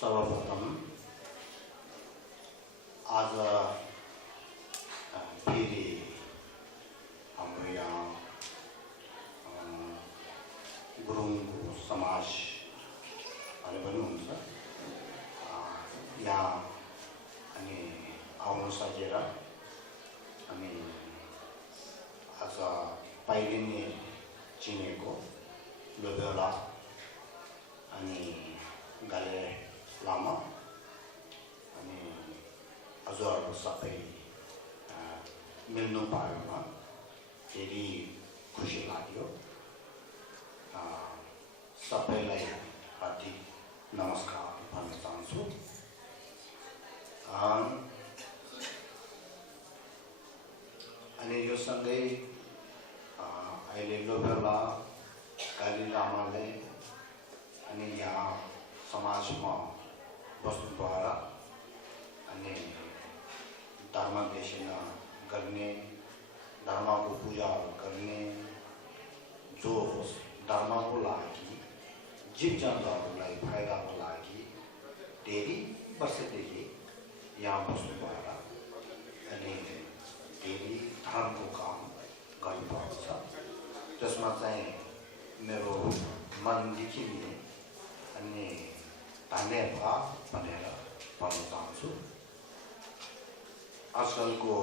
सर्वप्रथम आज फेरि हाम्रो यहाँ गुरुङको समाजहरू पनि हुन्छ यहाँ अनि आउन सकेर अनि आज पहिले नै चिनेको लोभेला अनि गाले लामा अनि हजुरहरू सबै मिल्नु पाएमा फेरि खुसी लाग्यो। सबैलाई हार्दिक नमस्कार भन्न चाहन्छु। अनि यो सँगै अहिले लोभेला गाली लामाले अनि यहाँ समाजमा बस्नु भएर अनि धर्मदेशना गर्ने धर्मको पूजा गर्ने जो धर्मको लागि जीव जन्तुहरूलाई फाइदाको लागि धेरै वर्षदेखि यहाँ बस्नु भएर अनि धेरै धर्मको काम गर्नुभएको छ। त्यसमा चाहिँ मेरो मनदेखि नै अनि धन्यवाद भनेर भन्न चाहन्छु। आजकलको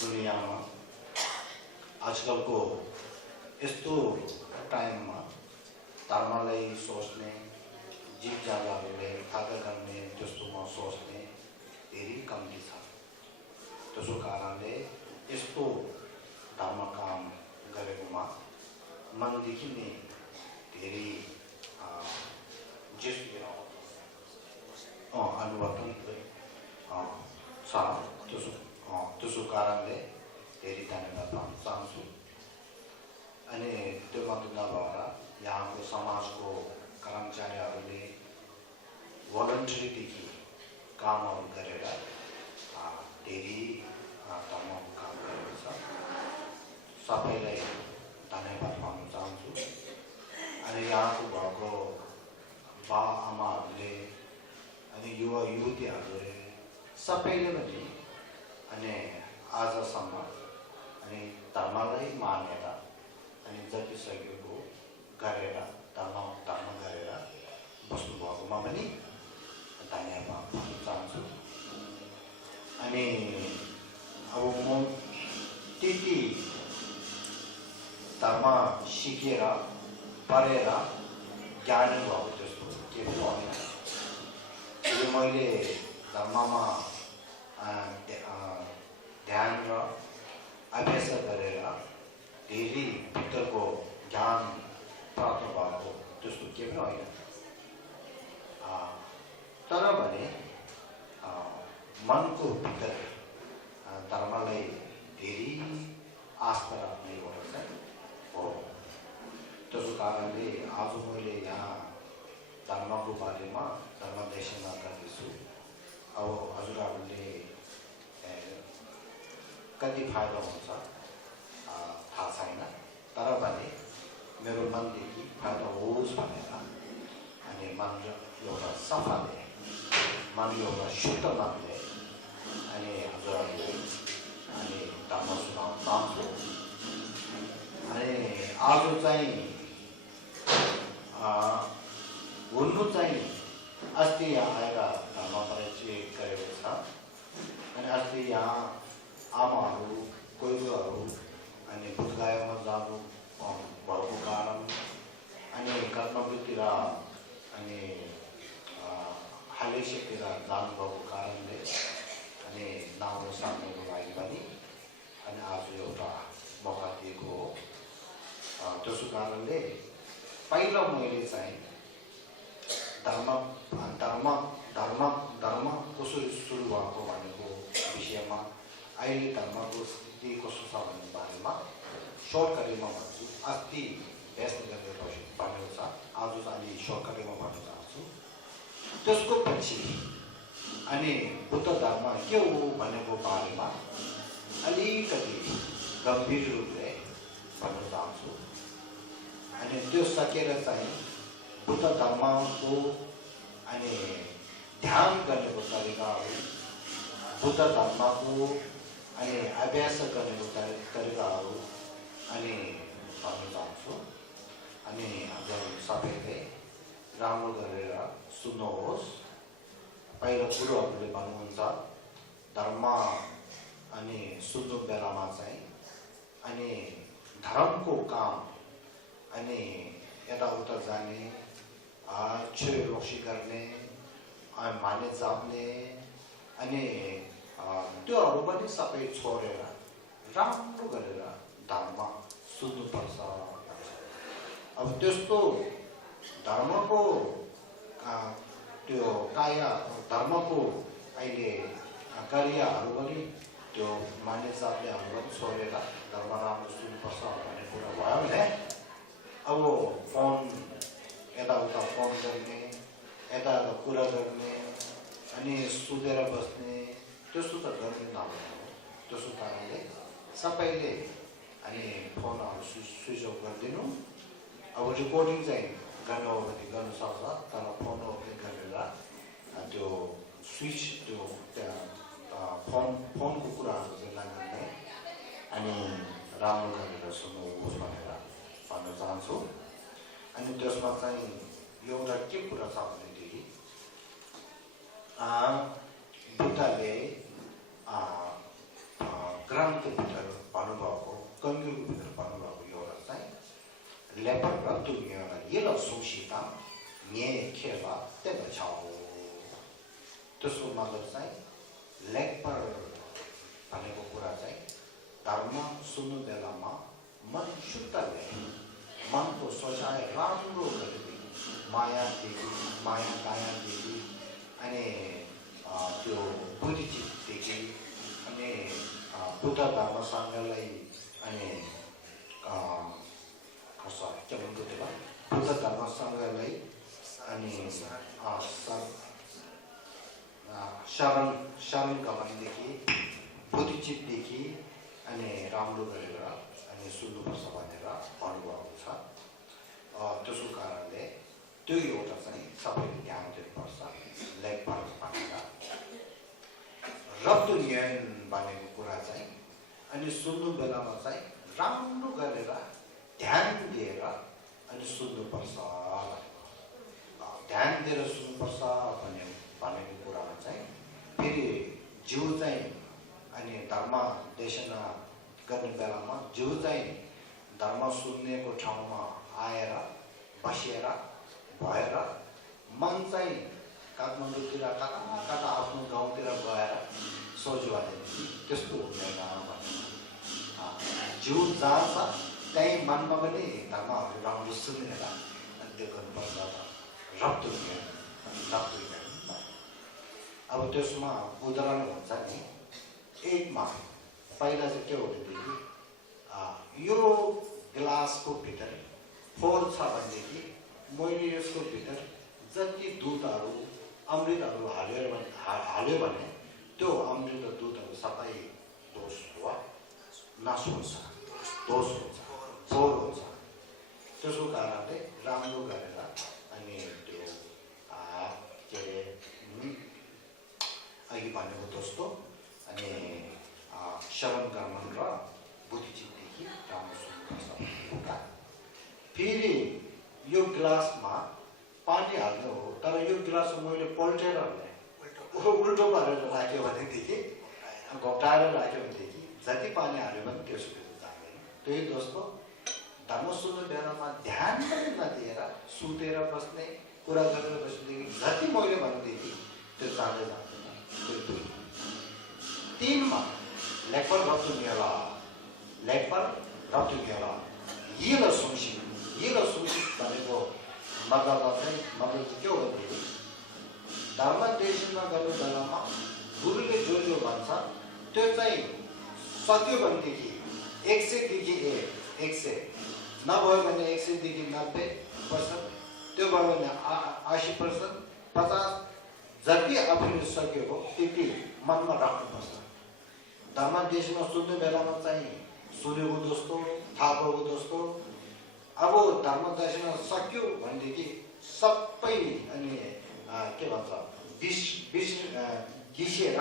दुनियाँमा आजकलको यस्तो टाइममा धर्मलाई सोच्ने जीव जन्तुहरूले फाइदा गर्ने त्यस्तोमा सोच्ने धेरै कम्ती छ। त्यसो कारणले यस्तो धर्म काम गरेकोमा मनदेखि नै धेरै अनुवर्तन छ। त्यसो कारणले धेरै धन्यवाद भन्न चाहन्छु। अनि त्यो मात्र नभएर यहाँको समाजको कर्मचारीहरूले भलन्टरीदेखि कामहरू गरेर धेरै धर्मको काम गरेको छ। सबैलाई धन्यवाद भन्न चाहन्छु। अनि यहाँको भएको बा आमाहरूले अनि युवा युवतीहरूले सबैले पनि अनि आजसम्म अनि धर्मलाई मानेर अनि जति सकेको गरेर धर्म गरेर बस्नुभएकोमा पनि धन्यवाद भन्न चाहन्छु। अनि अब म त्यति धर्म सिकेर पढेर ज्ञानी भएको जस्तो के पनि होइन। मैले धर्ममा ध्यान र अभ्यास गरेर धेरै भित्रको ज्ञान प्राप्त भएको त्यस्तो के पनि होइन। तर भने मनको भित्र धर्मलाई धेरै आस्था राख्ने एउटा चाहिँ हो। त्यसो कारणले आज मैले यहाँ धर्मको बारेमा धर्मदेशना गर्दैछु। अब हजुरहरूले कति फाइदा हुन्छ थाहा छैन, तर भने मेरो मनदेखि फाइदा होस् भनेर अनि मन एउटा सफाले मन एउटा शुद्ध मनले अनि हजुरहरूले अनि धर्म सुनाउन चाहन्छु। अनि आज चाहिँ हुनु चाहिँ अस्ति यहाँ आएर धर्म परिचय गरेको छ। अनि अस्ति यहाँ आमाहरू कोहीहरू अनि बुधगायमा जानु भएको कारण अनि काठमाडौँतिर अनि हालेसियातिर जानुभएको कारणले अनि नाउँ सार्नको लागि पनि अनि आज एउटा मौका दिएको हो। त्यसो कारणले पहिला मैले चाहिँ धर्म कसरी सुरु भएको भनेको विषयमा अहिले धर्मको स्थिति कस्तो छ भन्ने बारेमा सर्टकटमा भन्छु। अस्ति व्यस्त गरेर भनेको छ, आज अलि सर्टकटमा भन्न चाहन्छु। त्यसको पछि अनि बुद्ध धर्म के हो भनेको बारेमा अलिकति गम्भीर रूपले भन्न चाहन्छु। अनि त्यो सकेर चाहिँ बुद्ध धर्मको अनि ध्यान गर्नेको तरिकाहरू बुद्ध धर्मको अनि अभ्यास गर्नेको तरिकाहरू अनि भन्न चाहन्छु। अनि हजुर सबैले राम्रो गरेर सुन्नुहोस्। पहिलो कुरो हजुरले भन्नुहुन्छ धर्म अनि सुन्नु बेलामा चाहिँ अनि धर्मको काम अनि यताउता जाने छुरी रोक्सी गर्ने माने जाप्ने अनि त्योहरू पनि सबै छोडेर राम्रो गरेर धर्म सुन्नुपर्छ। अब त्यस्तो धर्मको त्यो काया धर्मको अहिले कार्यहरू पनि त्यो मान्य जाप्नेहरू पनि छोडेर धर्म राम्रो सुन्नुपर्छ भन्ने कुरा भयो भने अब फोन यताउता फोन गर्ने यताउता कुरा गर्ने अनि सुतेर बस्ने त्यस्तो त गर्ने नभएको। त्यसो कारणले सबैले अनि फोनहरू स्विच अफ गरिदिनु। अब रेकर्डिङ चाहिँ गर्नु हो भने गर्न सक्छ, तर फोन अफ गरेर त्यो स्विच त्यो फोनको कुराहरू चाहिँ नगर्ने अनि राम्रो गरेर सुन्नुहोस् भनेर भन्न चाहन्छु। अनि त्यसमा चाहिँ एउटा के कुरा छ भनेदेखि बुद्धले ग्रन्थभित्र भन्नुभएको कङ्गुरभित्र भन्नुभएको एउटा चाहिँ लेपर र दुनियाँलाई येला सुसिता ने खेला त्यहाँ छ। त्यसको मतलब चाहिँ लेपर भनेको कुरा चाहिँ धर्म सुन्नु बेलामा मन शुद्धले मनको सोचाइ राम्रो गरेदेखि मायादेखि माया दयादेखि अनि त्यो बुद्धिचितदेखि अनि बुद्ध धर्मसँगलाई अनि के भन्नु त्यो बुद्ध धर्मसँगलाई अनि शरण गमनदेखि बुद्धिचितदेखि अनि राम्रो गरेर अनि सुन्नुपर्छ भनेर भन्नुभएको छ। त्यसको कारणले त्यो एउटा चाहिँ सबैले ध्यान दिनुपर्छ। लेखपाल भनेर रब्द ज्ञान भनेको कुरा चाहिँ अनि सुन्नु बेलामा चाहिँ राम्रो गरेर ध्यान दिएर अनि सुन्नुपर्छ। ध्यान दिएर सुन्नुपर्छ भनेको कुरामा चाहिँ फेरि जिउ चाहिँ अनि धर्म देशना गर्ने बेलामा जिउ चाहिँ धर्म सुन्नेको ठाउँमा आएर बसेर भएर मन चाहिँ काठमाडौँतिर कता आफ्नो गाउँतिर गएर सोच्यो भनेदेखि त्यस्तो हुँदैन भने जिउ जहाँ छ त्यहीँ मनमा पनि धर्महरू राम्रो सुनेर त्यो गर्नुपर्छ। रब्द ज्ञान अब त्यसमा उदाहरण हुन्छ नि। एकमा पहिला चाहिँ के हो भनेदेखि यो ग्लासको भित्र फोहोर छ भनेदेखि मैले यसको भित्र जति दुधहरू अमृतहरू हाल्यो भने त्यो अमृत दुधहरू सबै दोष वा नाश हुन्छ, दोष हुन्छ, फोहोर हुन्छ। त्यसको कारणले राम्रो गरेर अनि त्यो के अरे अघि भनेको जस्तो अनि शरण गमन र बुद्धिचितदेखि राम्रो सुन्नुपर्छ कुरा। फेरि यो ग्लासमा पानी हाल्नु हो, तर यो ग्लास मैले पल्टेर उल्टो पारेर राख्यो भनेदेखि घोप्टाएर राख्यो भनेदेखि जति पानी हाल्यो भने त्यसको जाँदैन। त्यही जस्तो धर्म सुन्नु बेलामा ध्यान पनि नदिएर सुतेर बस्ने कुरा गरेर बस्नेदेखि जति मैले भनेदेखि त्यो जाँदै जाँदैन। तीनमा लेखपल रब्द मेला यिलो सुनिश्चित भनेको मतलब चाहिँ के हो भनेदेखि धर्म देशमा गर्नु बेलामा गुरुले जो भन्छ त्यो चाहिँ सक्यो भनेदेखि 100 देखि 100 नभयो भने 100 देखि 90%, त्यो भयो भने 80%, 50 जति आफूले सकेको त्यति मनमा राख्नुपर्छ। धर्म देशमा सुन्ने बेलामा चाहिँ सुनेको जस्तो थाहा भएको जस्तो अब धर्म देशमा सक्यो भनेदेखि सबै अनि के भन्छ घिसिएर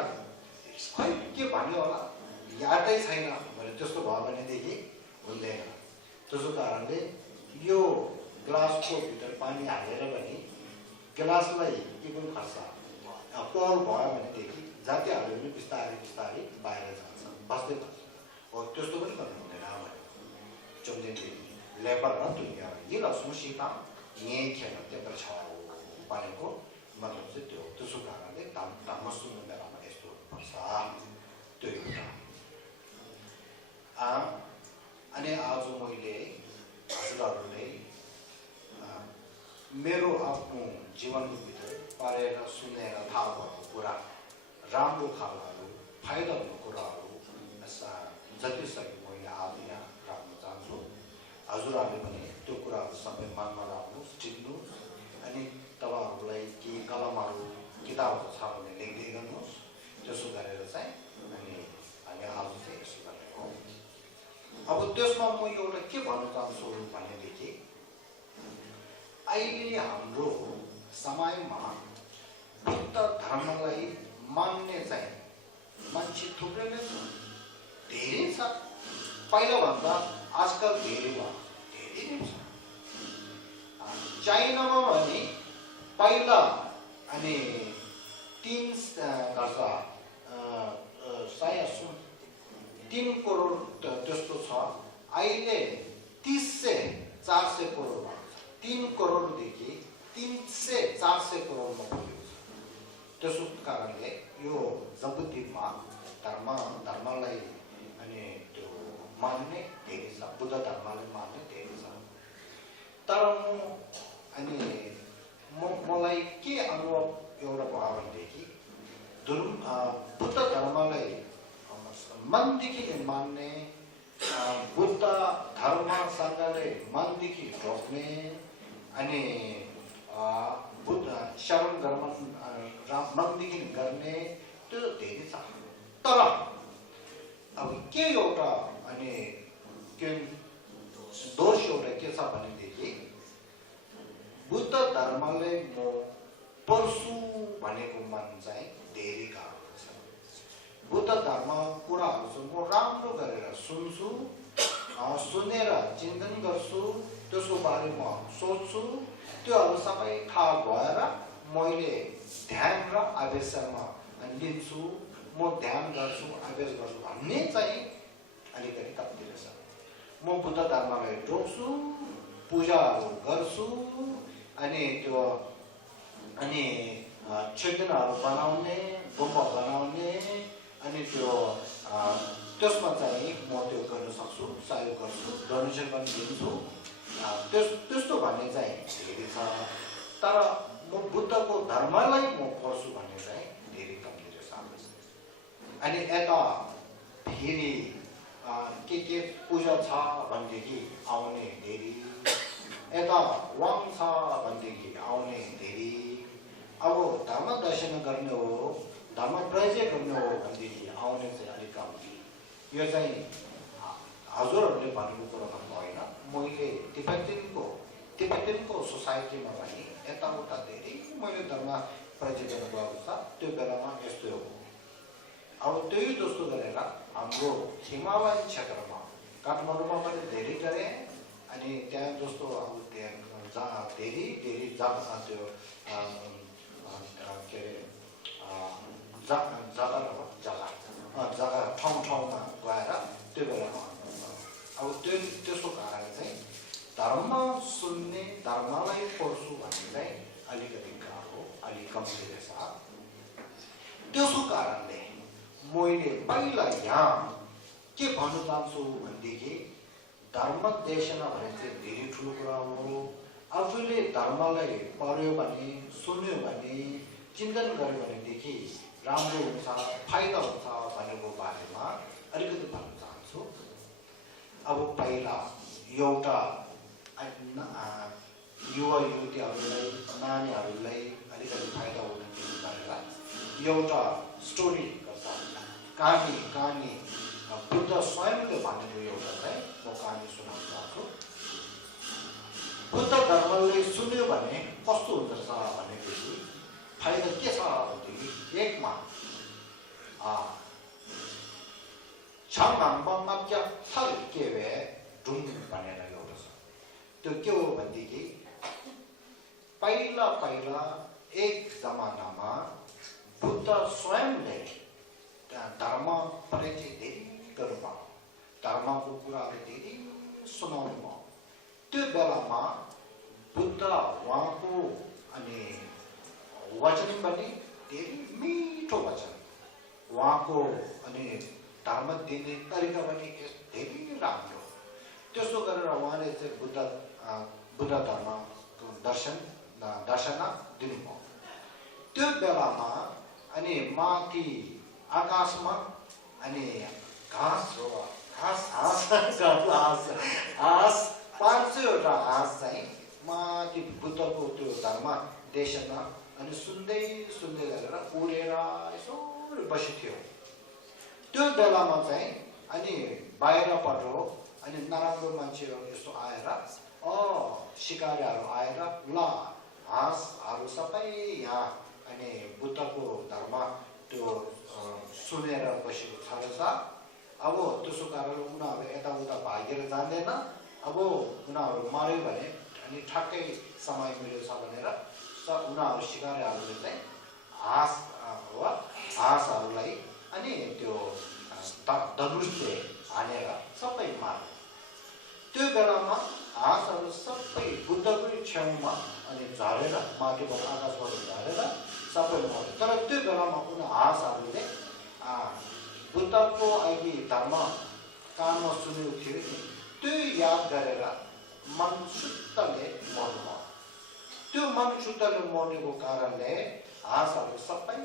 खै के भन्यो होला यादै छैन भने त्यस्तो भयो भनेदेखि हुँदैन। त्यसो कारणले यो ग्लासको भित्र पानी हालेर पनि ग्लासलाई के पनि खर्च पोल भयो भनेदेखि जाति हाल्यो भने बिस्तारै बिस्तारै बाहिर जान्छ बस्दै बस्छ हो त्यस्तो पनि गर्नु हुँदैन भने चम्देनले लेबर र दुनियाँ ये लक्ष्मीसीता यही खेल त्यत्र छ भनेको मतलब चाहिँ त्यो त्यसो कारणले धर्म सुन्नु बेलामा यस्तो पर्छ त्यो एउटा। अनि आज मैले हजुरहरूले मेरो आफ्नो जीवनको भित्र पढेर सुनेर थाहा भएको कुरा राम्रो खालहरू फाइदा हुने कुराहरू जति सक्यो मैले आज यहाँ राख्न चाहन्छु। हजुरहरूले पनि त्यो कुराहरू सबै मनमा राख्नुहोस् टिप्नुहोस् अनि तपाईँहरूलाई के कलमहरू किताबहरू छ भने लेख्दै गर्नुहोस्। त्यसो गरेर चाहिँ अनि हामी आज चाहिँ यसो गरेको हो। अब त्यसमा म एउटा के भन्न चाहन्छु भनेदेखि अहिले हाम्रो समयमा बुद्ध धर्मलाई मान्ने चाहिँ मान्छे थुप्रै नै छ धेरै छ पहिलाभन्दा आजकल धेरै भयो धेरै नै छ। चाइनामा भने पहिला अनि 3 करोड त्यस्तो छ अहिले 30 से 400 करोड भएको छ। 3 करोडदेखि 300-400 करोडमा पुगेको छ। त्यसो कारणले यो जबुद्धिमा धर्मलाई अनि त्यो मान्ने धेरै छ बुद्ध धर्मलाई मान्ने धेरै छ। तर मलाई के अनुभव एउटा भयो भनेदेखि बुद्ध धर्मलाई मनदेखि मान्ने बुद्ध धर्मसँगले मनदेखि ढोक्ने अनि बुद्ध शरण मनदेखि गर्ने त्यो धेरै छ। तर अब के एउटा अनि के दोष एउटा के छ भनेदेखि बुद्ध धर्मले म पढ्छु भनेको मन चाहिँ धेरै गाह्रो छ। बुद्ध धर्म कुराहरू चाहिँ म राम्रो गरेर सुन्छु सुनेर चिन्तन गर्छु त्यसको बारेमा सोच्छु त्योहरू सबै थाहा भएर मैले ध्यान र आवेशमा लिन्छु म ध्यान गर्छु आवेश गर्छु भन्ने चाहिँ अलिकति कम्ती रहेछ। म बुद्ध धर्मलाई ढोक्छु पूजाहरू गर्छु अनि त्यो अनि चिन्तनहरू बनाउने गुम्बा बनाउने अनि त्यो त्यसमा चाहिँ म त्यो गर्न सक्छु सहयोग गर्छु डोनेसन पनि दिन्छु त्यस्तो भन्ने चाहिँ धेरै छ। तर म बुद्धको धर्मलाई म पढ्छु भन्ने चाहिँ धेरै कम्ती रहेछ। अनि यता फेरि के पूजा छ भनेदेखि आउने धेरै यता वाङ छ भनेदेखि आउने धेरै। अब धर्म दर्शन गर्ने हो धर्म प्रजय गर्ने हो भनेदेखि आउने चाहिँ अलिक कम्ती। यो चाहिँ हजुरहरूले भनेको कुरो होइन मैले तिब्बतीको सोसाइटीमा पनि यताउता धेरै मैले धर्म प्रजय गर्नुभएको छ त्यो बेलामा यस्तो हो। अब त्यही जस्तो गरेर हाम्रो हिमालयन क्षेत्रमा काठमाडौँमा पनि धेरै गरे अनि त्यहाँ जस्तो अब धेरै जग्गा त्यो के अरे जग्गा ठाउँमा गएर त्यो बेलामा अब त्यसको कारण चाहिँ धर्म सुन्ने धर्मलाई पढ्छु भन्ने चाहिँ अलिकति गाह्रो अलिक कम्ती रहेछ। त्यसको कारणले मैले पहिला यहाँ के भन्नु चाहन्छु भनेदेखि धर्म देशना भने चाहिँ धेरै ठुलो कुरा हो। आफूले धर्मलाई पढ्यो भने सुन्यो भने चिन्तन गर्यो भनेदेखि राम्रो हुन्छ फाइदा हुन्छ भनेको बारेमा अलिकति भन्न चाहन्छु। अब पहिला एउटा युवा युवतीहरूलाई नानीहरूलाई अलिकति फाइदा हुने गरेर एउटा स्टोरी गर्छ कहानी बुद्ध स्वयंले भनेको एउटा चाहिँ म कहानी सुनाउन चाहन्छु। बुद्ध धर्मले सुन्यो भने कस्तो हुन्छ भनेपछि फाइदा के छ भनेदेखि एकमा छाङमाङमा क्या थल के वे ढुङ भनेर एउटा छ त्यो के हो भनेदेखि पहिला पहिला एक जमानामा बुद्ध स्वयंले धर्म परिचय धेरै गर्नुभयो धर्मको कुराहरू धेरै सुनाउनु भयो त्यो बेलामा बुद्ध उहाँको अनि वचन पनि धेरै मिठो वचन उहाँको अनि धर्म दिने तरिका पनि धेरै राम्रो त्यसो गरेर उहाँले चाहिँ बुद्ध धर्मको दर्शन दिनुभयो त्यो बेलामा अनि माथि आकाशमा अनि घाँस 500 हाँस चाहिँ माथि बुद्धको त्यो धर्म देशमा अनि सुन्दै सुन्दै गरेर उडेर यसो बसेथ्यो त्यो बेलामा चाहिँ अनि बाहिरबाट अनि नराम्रो मान्छेहरू यसो आएर सिकारीहरू आएर ल हाँसहरू सबै यहाँ अनि बुद्धको धर्म त्यो सुनेर बसेको छ रहेछ अब त्यसो कारण उनीहरू यताउता भागेर जाँदैन अब उनीहरू मर्यो भने अनि ठ्याक्कै समय मिल्यो छ भनेर उनीहरू सिकारीहरूले चाहिँ हाँसहरूलाई अनि त्यो धनुषले हानेर सबै मार्यो त्यो बेलामा हाँसहरू सबै बुद्धकै छेउमा अनि झरेर माथिबाट आकाशबाट झरेर सबै मर्यो तर त्यो बेलामा उनी हाँसहरूले बुद्धको अहिले धर्म कानमा सुनेको थियो त्यो याद गरेर मन शुद्धले मर्नुभयो त्यो मन शुद्धले मर्नेको कारणले हाँसहरू सबै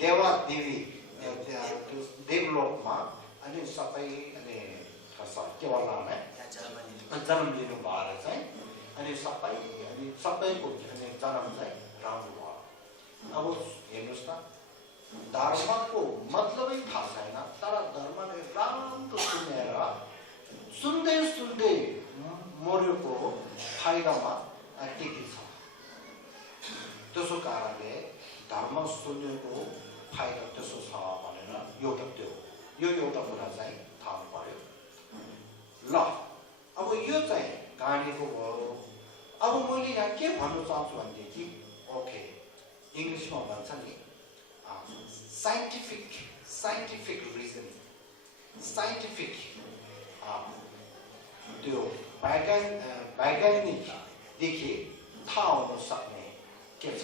देवा देवी देवलोकमा अनि सबै अनि के भन्नु जन्म लिनु भएर चाहिँ अनि सबैको अनि जन्म चाहिँ राम्रो भयो अब हेर्नुहोस् न धर्मको मतलबै थाहा छैन तर धर्मले राम्रो सुनेर सुन्दै सुन्दै मरेको फाइदामा टिकी छ त्यसो कारणले धर्म सुन्नेको फाइदा त्यसो छ भनेर यो एउटा कुरा चाहिँ थाहा पर्यो ल अब यो चाहिँ कहानीको भयो अब मैले यहाँ के भन्नु चाहन्छु भनेदेखि ओके इङ्ग्लिसमा भन्छ नि साइन्टिफिक रिजन साइन्टिफिक त्यो वैज्ञानिकदेखि थाहा हुन सक्ने के छ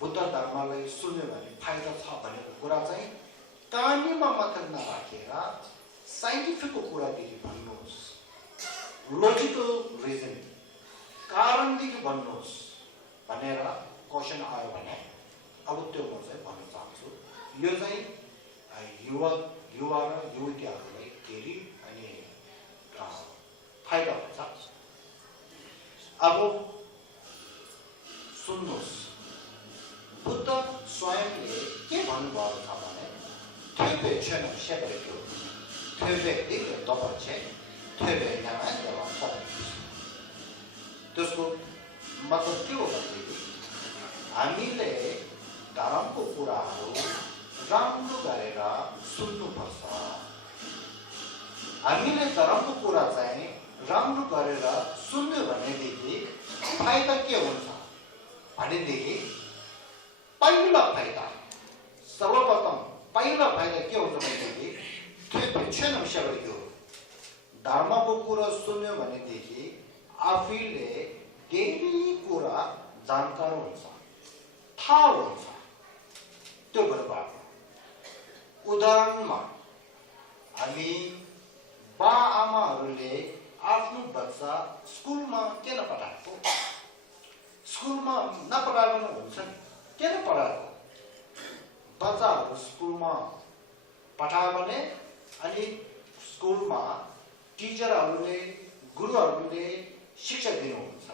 बुद्ध धर्मलाई सुन्यो भने फाइदा छ भनेको कुरा चाहिँ कहानीमा मात्र नराखेर साइन्टिफिकको कुरादेखि भन्नुहोस् लोजिकल रिजन कारणदेखि भन्नुहोस् भनेर क्वेसन आयो भने अब त्यो म चाहिँ भन्न चाहन्छु यो चाहिँ युवा र युवतीहरूलाई धेरै अनि फाइदा हुन्छ अब सुन्नुहोस् बुद्ध स्वयंले के भन्नुभएको छ भने特别劝人写的就特别那个多少钱，特别两万多万块，त्यसको मतलब के हो भनेदेखि हामीले धर्मको कुराहरू राम्रो गरेर सुन्नुपर्छ हामीले धर्मको कुरा चाहिँ राम्रो गरेर सुन्यो भनेदेखि फाइदा के हुन्छ भनेदेखि पहिलो फाइदा सर्वप्रथम पहिलो फाइदा के हुन्छ भनेदेखि त्यो भिक्षण विषयको धर्मको कुरा सुन्यो भनेदेखि आफैले धेरै कुरा जानकार हुन्छ थाहा हुन्छ त्यो भएर उदाहरणमा हामी बा आमाहरूले आफ्नो बच्चा स्कुलमा किन पठाएको स्कुलमा नपठाएको हुन्छ नि किन पठाएको बच्चाहरू स्कुलमा पठायो भने अनि स्कुलमा टिचरहरूले गुरुहरूले शिक्षा दिनुहुन्छ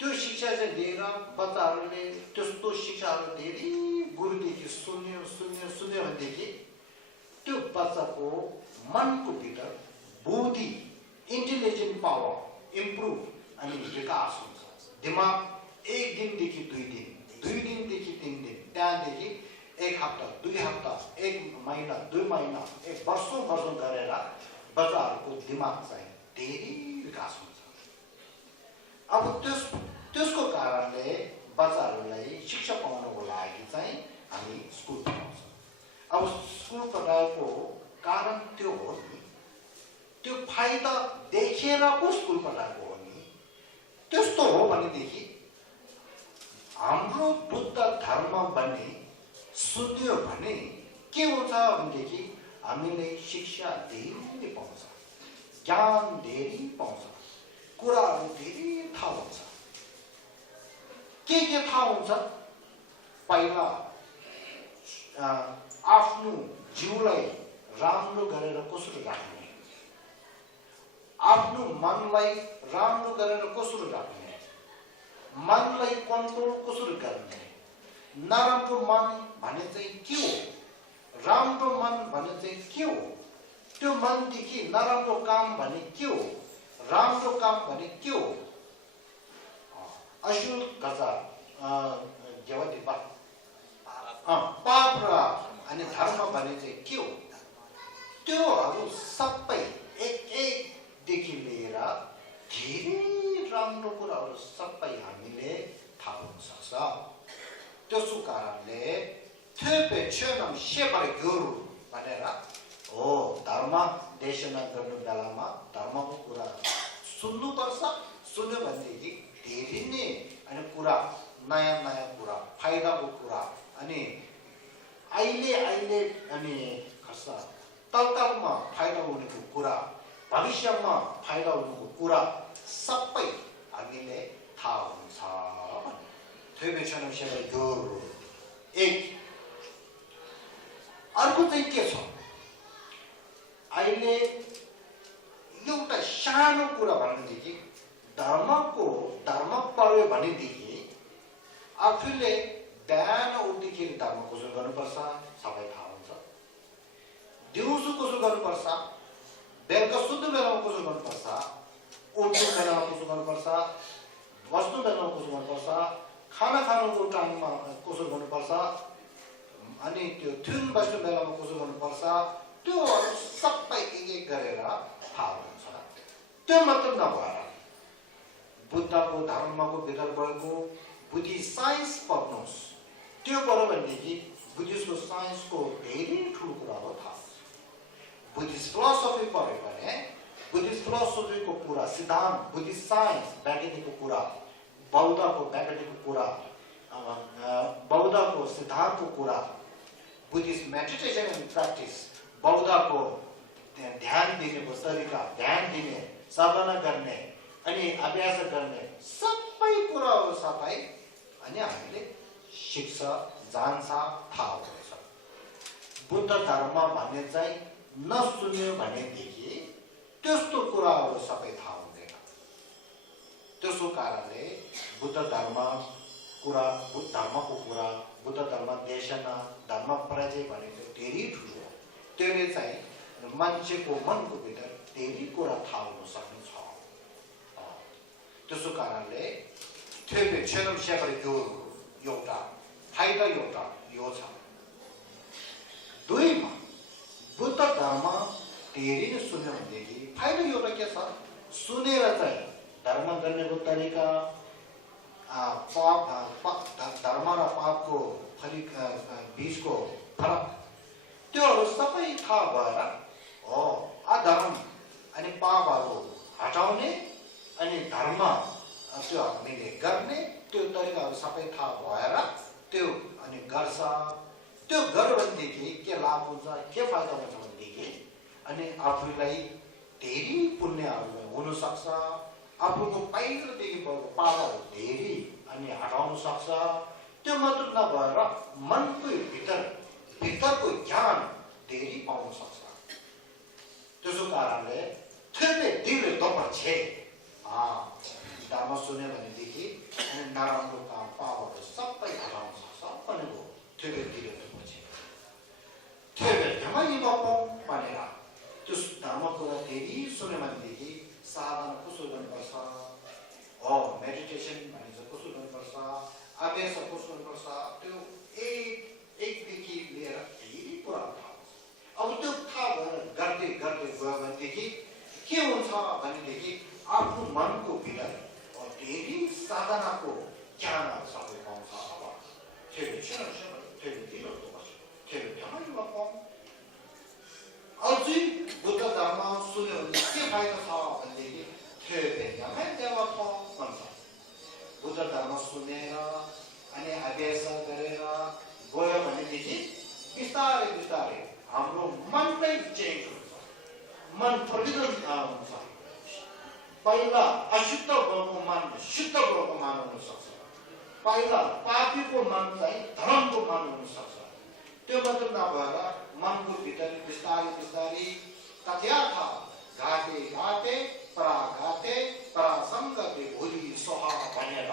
त्यो शिक्षा चाहिँ दिएर बच्चाहरूले त्यस्तो शिक्षाहरू धेरै गुरुदेखि सुन्यो भनेदेखि त्यो बच्चाको मनको भित्र बुद्धि इन्टेलिजेन्ट पावर इम्प्रुभ अनि विकास हुन्छ दिमाग एक दिनदेखि 2 दिन, 2 दिनदेखि 3 दिन, त्यहाँदेखि 1 हप्ता, 2 हप्ता, 1 महिना, 2 महिना, 1 वर्षौं गरेर बच्चाहरूको दिमाग चाहिँ धेरै विकास हुन्छ। अब त्यसको कारणले बच्चाहरूलाई शिक्षा पाउनको लागि चाहिँ हामी स्कुल पठाउँछौँ। अब स्कुल पठाएको कारण त्यो हो नि, त्यो फाइदा देखेर पो स्कुल पठाएको हो नि। त्यस्तो हो भनेदेखि हाम्रो बुद्ध धर्म भन्ने सुन्यो भने के हुन्छ भनेदेखि हामीले शिक्षा धेरै पाउँछ, ज्ञान धेरै पाउँछ, कुराहरू धेरै थाहा हुन्छ। के थाहा हुन्छ? पहिला आफ्नो जिउलाई राम्रो गरेर कसरी राख्ने, आफ्नो मनलाई राम्रो गरेर कसरी राख्ने, मनलाई कन्ट्रोल कसरी गर्ने, नराम्रो मन भने चाहिँ के हो, राम्रो मन भने चाहिँ के हो, त्यो मनदेखि नराम्रो काम भने के हो, राम्रो काम भने के हो, अशुल गजा पाप र अनि धर्म भने चाहिँ के हो, त्योहरू सबै एकदेखि लिएर धेरै राम्रो कुराहरू सबै हामीले थाहा हुन सक्छ। त्यसो कारणले थेपे छेनम शेपर गुरु भनेर हो धर्म देशना गर्नु बेलामा धर्मको कुरा सुन्नुपर्छ। सुन्यो भनेदेखि धेरै नै अनि कुरा नयाँ कुरा, फाइदाको कुरा, अनि अहिले अनि खर्च तलतलमा फाइदा हुनेको कुरा, भविष्यमा फाइदा हुनेको कुरा सबै हामीले थाहा हुन्छ। एक अर्को चाहिँ के छ, अहिले एउटा सानो कुरा भनेदेखि धर्म पर्यो भनेदेखि आफूले बिहान उठ्दाखेरि धर्म कसो गर्नुपर्छ सबै थाहा हुन्छ। दिउँसो कसो गर्नुपर्छ, बेलुका सुत्नु बेलामा कसो गर्नुपर्छ, उठ्नु बेलामा कसो गर्नुपर्छ, बस्नु बेलामा कसो गर्नुपर्छ, खाना खानुको टाइममा कसो गर्नुपर्छ, अनि त्यो थुन बस्नु बेलामा कसो गर्नुपर्छ, त्योहरू सबै एक गरेर थाहा हुन्छ। त्यो मात्र नभएर बुद्धको धर्मको भित्र भएको बुद्धिस्ट साइन्स पढ्नुहोस्। त्यो पढ्यो भनेदेखि बुद्धिस्टको साइन्सको धेरै ठुलो कुराहरू थाहा हुन्छ। बुद्धिस्ट फिलोसफी पढ्यो भने बुद्धिस्ट फिलोसफीको कुरा, सिद्धान्त, बुद्धिस्ट साइन्स, वैज्ञानिकको कुरा, बौद्धको वैज्ञानिकको कुरा, बौद्धको सिद्धान्तको कुरा, बुद्धिस्ट मेडिटेसन एन्ड प्र्याक्टिस, बौद्धको ध्यान दिनेको तरिका, ध्यान दिने, साधना गर्ने अनि अभ्यास गर्ने सबै कुराहरू सबै अनि हामीले शिक्ष, जान्छ, थाहा हुन्छ। बुद्ध धर्म भन्ने चाहिँ नसुन्यो भनेदेखि त्यस्तो कुराहरू सबै थाहा हुँदैन। त्यसो कारणले बुद्ध धर्मको कुरा, बुद्ध धर्म देशना, धर्म परिचय भनेको धेरै ठुलो हो। त्यसले चाहिँ मान्छेको मनको भित्र धेरै कुरा थाहा हुन सक्ने छ। त्यसो कारणले एउटा फाइदा एउटा यो छ। दुईमा बुद्ध धर्म धेरै नै सुन्यो भनेदेखि फाइदा एउटा के छ, सुनेर चाहिँ धर्म गर्नेको तरिका, धर्म र पापको बीचको फरक, त्योहरू सबै थाहा भएर हो अधर्म अनि पापहरू हटाउने अनि धर्म त्यो हामीले गर्ने त्यो तरिकाहरू सबै थाहा भएर त्यो अनि गर्छ। त्यो गर्यो भनेदेखि के लाभ हुन्छ, के फाइदा हुन्छ भनेदेखि अनि आफूलाई धेरै पुण्यहरू हुन सक्छ, आफूको पहिलोदेखि भएको पापहरू धेरै अनि हटाउन सक्छ। त्यो मात्र नभएर मनको भित्रको ज्ञान धेरै पाउन सक्छ। त्यसो कारणले थेपे दिल दोपर छे धर्म सुन्यो भनेदेखि अनि नराम्रो काम पापहरू सबै हटाउन सक्छ भनेको थेपे दिल दोपर छे। थेपे धर्म भनेर त्यो धर्म कुरा धेरै सुन्यो भनेदेखि साधना कसो गर्नुपर्छ, मेडिटेसन भनेको कसो गर्नुपर्छ आवेश कसो गर्नुपर्छ त्यो एकदेखि लिएर धेरै कुरा थाहा हुन्छ अब त्यो थाहा भएर गर्दै गर्दै गयो भनेदेखि के हुन्छ भनेदेखि आफ्नो मनको भित्र धेरै साधनाको ज्ञानहरू सबै पाउँछ अब अझै बुद्ध धर्म सुन्यो भने के फाइदा छ भनेदेखि भन्छ बुद्ध धर्म सुनेर अनि अभ्यास गरेर गयो भनेदेखि बिस्तारै बिस्तारै हाम्रो मन नै चेन्ज हुन्छ मन परिवर्तन हुन्छ पहिला अशुद्ध भएको मन शुद्ध भएको मन हुन सक्छ पहिला पापीको मन चाहिँ धर्मको मन हुन सक्छ त्यो मात्र नभएर मनको भित्र बिस्तारै बिस्तारै तथ्यार्थ घाटे घाटे पराघाटे परासङ्गते भोलि सोहा भनेर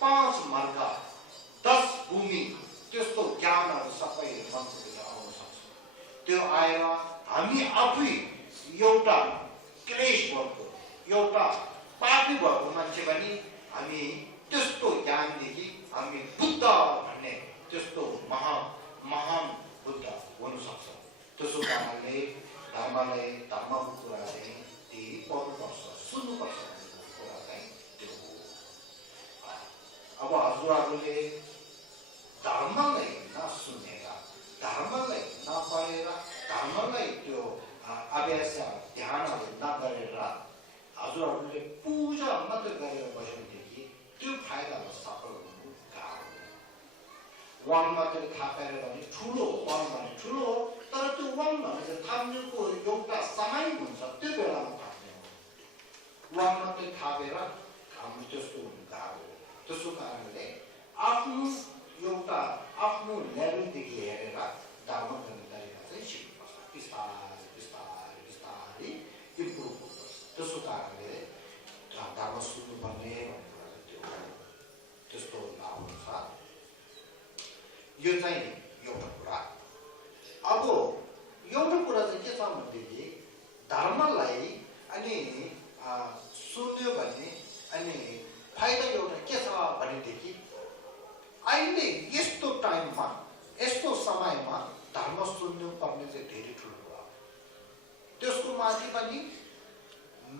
5 मार्ग 10 भूमि त्यस्तो ज्ञानहरू सबै मनको भित्र आउन सक्छ त्यो आएर हामी आफै एउटा क्लेश भएको एउटा पापी भएको मान्छे पनि हामी त्यस्तो ज्ञानदेखि हामी बुद्ध भन्ने त्यस्तो महान बुद्ध हुन सक्छ त्यसो कारणले धर्मको कुरा चाहिँ धेरै पढ्नुपर्छ सुन्नुपर्छ भन्ने कुरा चाहिँ त्यो हो अब हजुरहरूले धर्मलाई नसुनेर धर्मलाई नपढेर धर्मलाई त्यो अभ्यास ध्यानहरू नगरेर हजुरहरूले पूजा मात्र गरेर बस्योदेखि त्यो फाइदामा सफल हुनु गाह्रो वाङ मात्रै थापेर भने ठुलो वाङ भने ठुलो हो तर त्यो वाङ भने चाहिँ थाप्नुको एउटा समय हुन्छ त्यो बेलामा थाप्ने हो वाङ मात्रै थापेर हाम्रो त्यस्तो हुनु गाह्रो हो त्यसो कारणले आफ्नो लेभलदेखि हेरेर धर्म गर्ने तरिका चाहिँ सिक्नुपर्छ बिस्तारै बिस्तारै बिस्तारै इम्प्रुभ हुनुपर्छ त्यसो कारणले धर्म सुन्नुपर्ने भन्ने कुरा चाहिँ त्यो त्यस्तो लाभ हुन्छ यो चाहिँ एउटा कुरा अब एउटा कुरा चाहिँ के छ भनेदेखि धर्मलाई अनि सुन्यो भने अनि फाइदा एउटा के छ भनेदेखि अहिले यस्तो टाइममा यस्तो समयमा धर्म सुन्नु पर्ने चाहिँ धेरै ठुलो कुरा त्यसको माथि पनि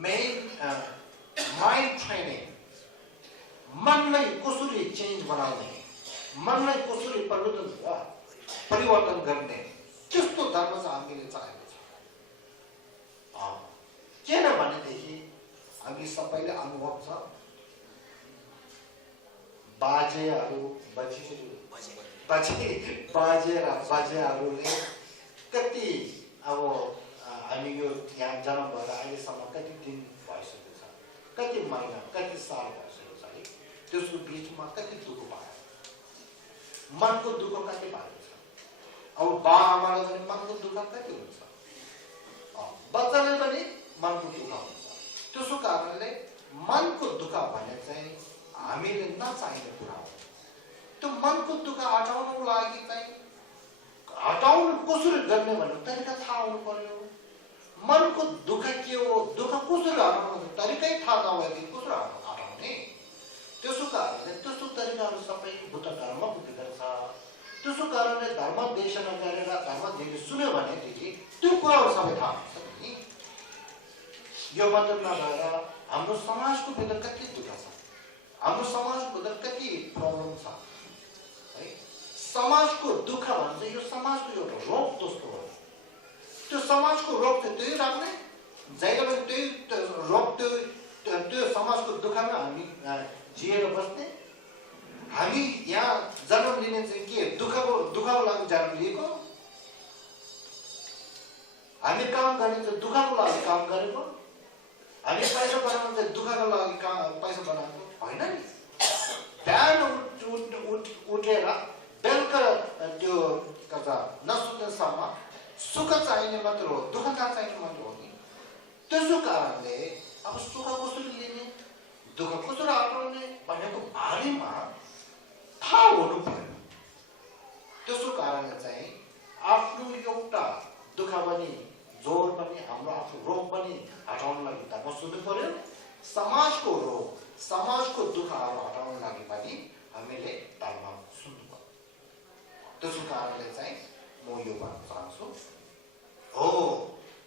माइन्ड ट्रेनिङ मनलाई कसरी चेन्ज बनाउने मनलाई कसरी परिवर्तन गर्ने त्यस्तो धर्म चाहिँ हामीले चाहेको छ किन भनेदेखि हामी सबैले अनुभव छ बाजेहरूले कति अब हामी यो यहाँ जन्म भएर अहिलेसम्म कति दिन भइसकेको छ कति महिना कति साल भइसकेको छ है त्यसको बिचमा कति दुःख पायो मनको दुःख कति भएको छ अब बाआमालाई पनि मनको दुःख कति हुन्छ बच्चालाई पनि मनको दुःख हुन्छ त्यसो कारणले मनको दुःख भने चाहिँ हामीले नचाहिने कुरा हो त्यो मनको दुःख हटाउनको लागि चाहिँ हटाउनु कसरी गर्ने भन्ने तरिका थाहा हुनु पर्यो मनको दुःख के हो दुःख कसरी हटाउनु तरिकै थाहा नभएदेखि कसरी हटाउने त्यसो कारणले त्यस्तो तरिकाहरू सबै बुद्ध धर्मको भित्र छ त्यसो कारणले धर्म देशना गरेर धर्मदेखि सुन्यो भनेदेखि त्यो कुराहरू सबै थाहा हुन्छ नि यो मात्र नभएर हाम्रो समाजको भित्र कति दुःख छ हाम्रो समाजको भित्र कति प्रब्लम छ है समाजको दुःख भन्छ यो समाजको एउटा रोग जस्तो हो त्यो समाजको रोग चाहिँ त्यही राख्ने जहिले पनि त्यही रोग त्यो समाजको दुःखमा हामी जिएर बस्ने हामी यहाँ जन्म लिने चाहिँ के दुःखको लागि जन्म लिएको हामी काम गर्ने चाहिँ दुःखको लागि काम गरेको हामी पैसा बनाउनु चाहिँ दुःखको लागि पैसा बनाएको होइन नि बिहान उठेर बेलुका त्यो नसुत्नेसम्म सुख चाहिने मात्र हो दुःख नचाहिने मात्र हो नि त्यसो कारणले अब सुख कसरी लिने दुःख कसरी हटाउने भनेको बारेमा थाहा हुनु पर्यो त्यसो कारणले चाहिँ आफ्नो एउटा दुःख पनि जोर पनि हाम्रो आफ्नो रोग पनि हटाउन लागि धर्म सुन्नु पर्यो समाजको रोग समाजको दुःखहरू हटाउन लागि पनि हामीले धर्म सुन्नुपर्छ। त्यसो कारणले चाहिँ म यो भन्न चाहन्छु हो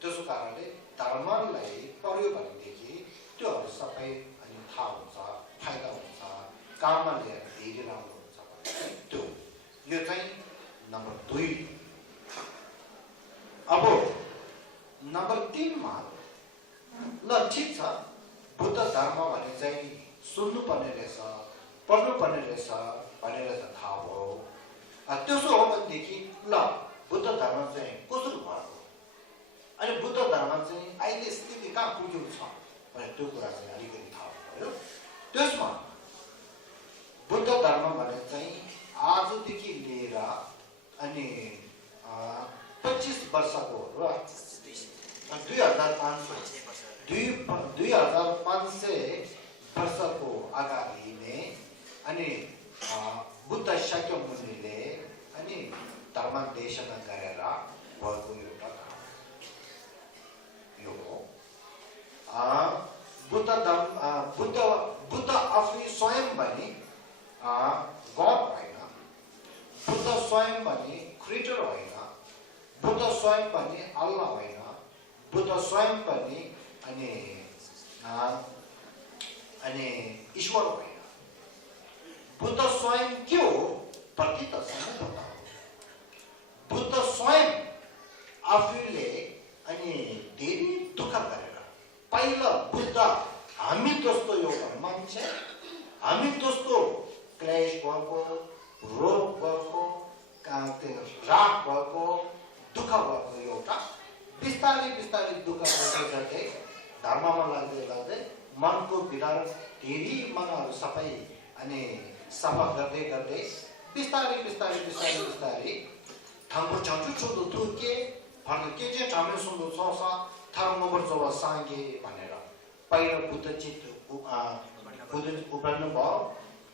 त्यसो कारणले धर्मलाई पर्यो भनेदेखि त्योहरू सबै अनि थाहा हुन्छ, फाइदा हुन्छ, काममा लिएर धेरै राम्रो हुन्छ। त्यो यो चाहिँ नम्बर 2। अब नम्बर 3 मा ल ठिक छ बुद्ध धर्म भने चाहिँ सुन्नुपर्ने रहेछ, पढ्नुपर्ने रहेछ भनेर त थाहा भयो। त्यसो हो भनेदेखि ल बुद्ध धर्म चाहिँ कसरी भएको अनि बुद्ध धर्म चाहिँ अहिले स्थिति कहाँ पुगेको छ भने त्यो कुरा चाहिँ अलिकति थाहा भयो। त्यसमा बुद्ध धर्म भने चाहिँ आजदेखि लिएर अनि 25 वर्षको र 2500 वर्षको अगाडि नै अनि बुद्ध शाक्यमुनिले अनि धर्म देशना गरेर भएको एउटा धर्म यो हो। बुद्ध आफै स्वयं पनि गॉड होइन, बुद्ध स्वयं पनि क्रिएटर होइन, बुद्ध स्वयं पनि अल्लाह होइन, बुद्ध स्वयं पनि अनि ईश्वर होइन। बुद्ध स्वयं के हो प्रतीकसँग बताऊ। बुद्ध स्वयं आफूले अनि धेरै दुःख गरेर पहिला बुद्ध हामी जस्तो एउटा मान्छे, हामी जस्तो क्लेश भएको, रोग भएको, राग भएको, दुःख भएको एउटा बिस्तारै बिस्तारै दुःख गर्दै धर्ममा लाग्दै लाग्दै मनको विकार धेरै मनहरू सबै अनि सफा गर्दै गर्दै बिस्तारै बिस्तारै बिस्तारै बिस्तारै थाम्पो चान्चु छोदो तुके भन्ने के चाहिँ हाम्रो सुन्नु छ थारो नम्बर जब सांगे भनेर पहिलो बुद्ध चित्त बुद्ध उब्रनु भयो।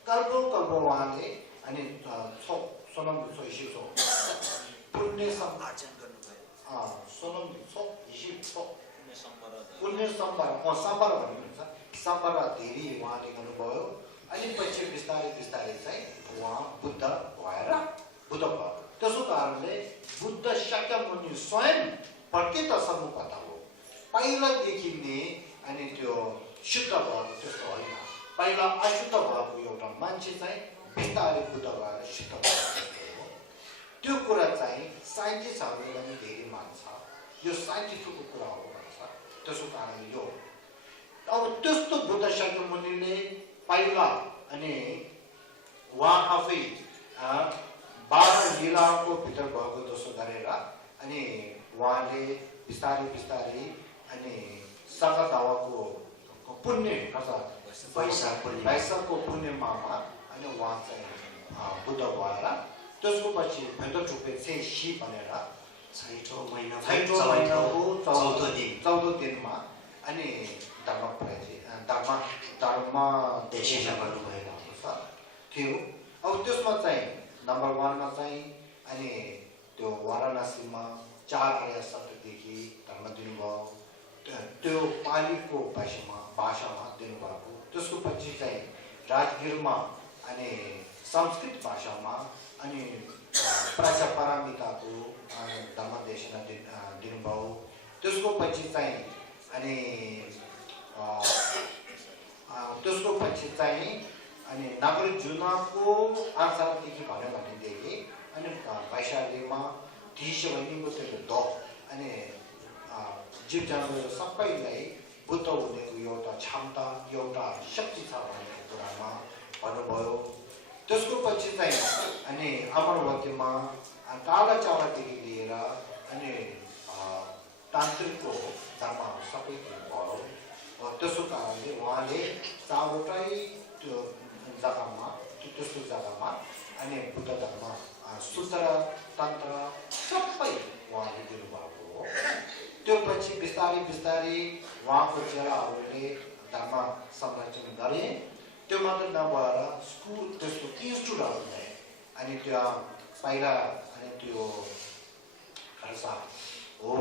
कल्पौं कल्पौं उहाँले अनि सोनम सोइसिसो पुण्य सम्पार्जन गर्नुभयो। सोनम सोइसिसो पुण्य सम्पार भन्नुहुन्छ सम्पार धेरै उहाँले गर्नुभयो। अनि पछि बिस्तारै बिस्तारै चाहिँ उहाँ बुद्ध भएर बुद्ध भयो। त्यसो कारणले बुद्ध शाक्यमुनि स्वयं प्रकृतसँग पता हो। पहिलादेखि नै अनि त्यो शुद्ध भएको त्यस्तो होइन, पहिला अशुद्ध भएको एउटा मान्छे चाहिँ बिस्तारै बुद्ध भएर शुद्ध भएको हो। त्यो कुरा चाहिँ साइन्टिस्टहरूले पनि धेरै मान्छ, यो साइन्टिफिक कुरा हो भन्छ। त्यसो कारणले यो अब त्यस्तो बुद्ध शाक्यमुनिले पहिला अनि उहाँ आफै 12 लीलाको भित्र भएको जसो गरेर अनि उहाँले बिस्तारै बिस्तारै अनि सगदावाको पुण्य वैशाखको पूर्णिमामा अनि उहाँ चाहिँ बुद्ध भएर त्यसको पछि भेदचुपे चाहिँ सी भनेर छैठौँ महिनाको 14 दिनमा अनि धर्म देशना गर्नुभएको छ थियो। अब त्यसमा चाहिँ नम्बर 1 मा चाहिँ अनि त्यो वाराणसीमा 4 आर्य शब्ददेखि धर्म दिनुभयो। त्यो पालीको भाषामा दिनुभएको। त्यसको पछि चाहिँ राजगिरमा अनि संस्कृत भाषामा अनि प्राचपारमिताको धर्म देशना दिनुभयो। त्यसको पछि चाहिँ अनि नागार्जुनको आंसरदेखि भन्यो भनेदेखि अनि वैशालीमा 30 वर्षको त्यो अनि जीव जन्तुहरू सबैलाई बुद्ध हुनेको एउटा क्षमता एउटा शक्ति छ भन्ने कुरामा भन्नुभयो। त्यसको पछि चाहिँ अनि अमरवतीमा कालाचारादेखि लिएर अनि तान्त्रिकको धर्महरू सबै दिनुभयो। त्यसो कारणले उहाँले 4वटै त्यो जग्गामा त्यस्तो जग्गामा अनि बुद्ध धर्म सूत्र तन्त्र सबै उहाँले दिनुभएको हो। त्यो पछि बिस्तारै बिस्तारै उहाँको चेलाहरूले धर्म संरक्षण गरे। त्यो मात्र नभएर स्कुल त्यसको इन्स्टिट्युटहरूले अनि त्यो पहिला अनि त्यो खर्सा हो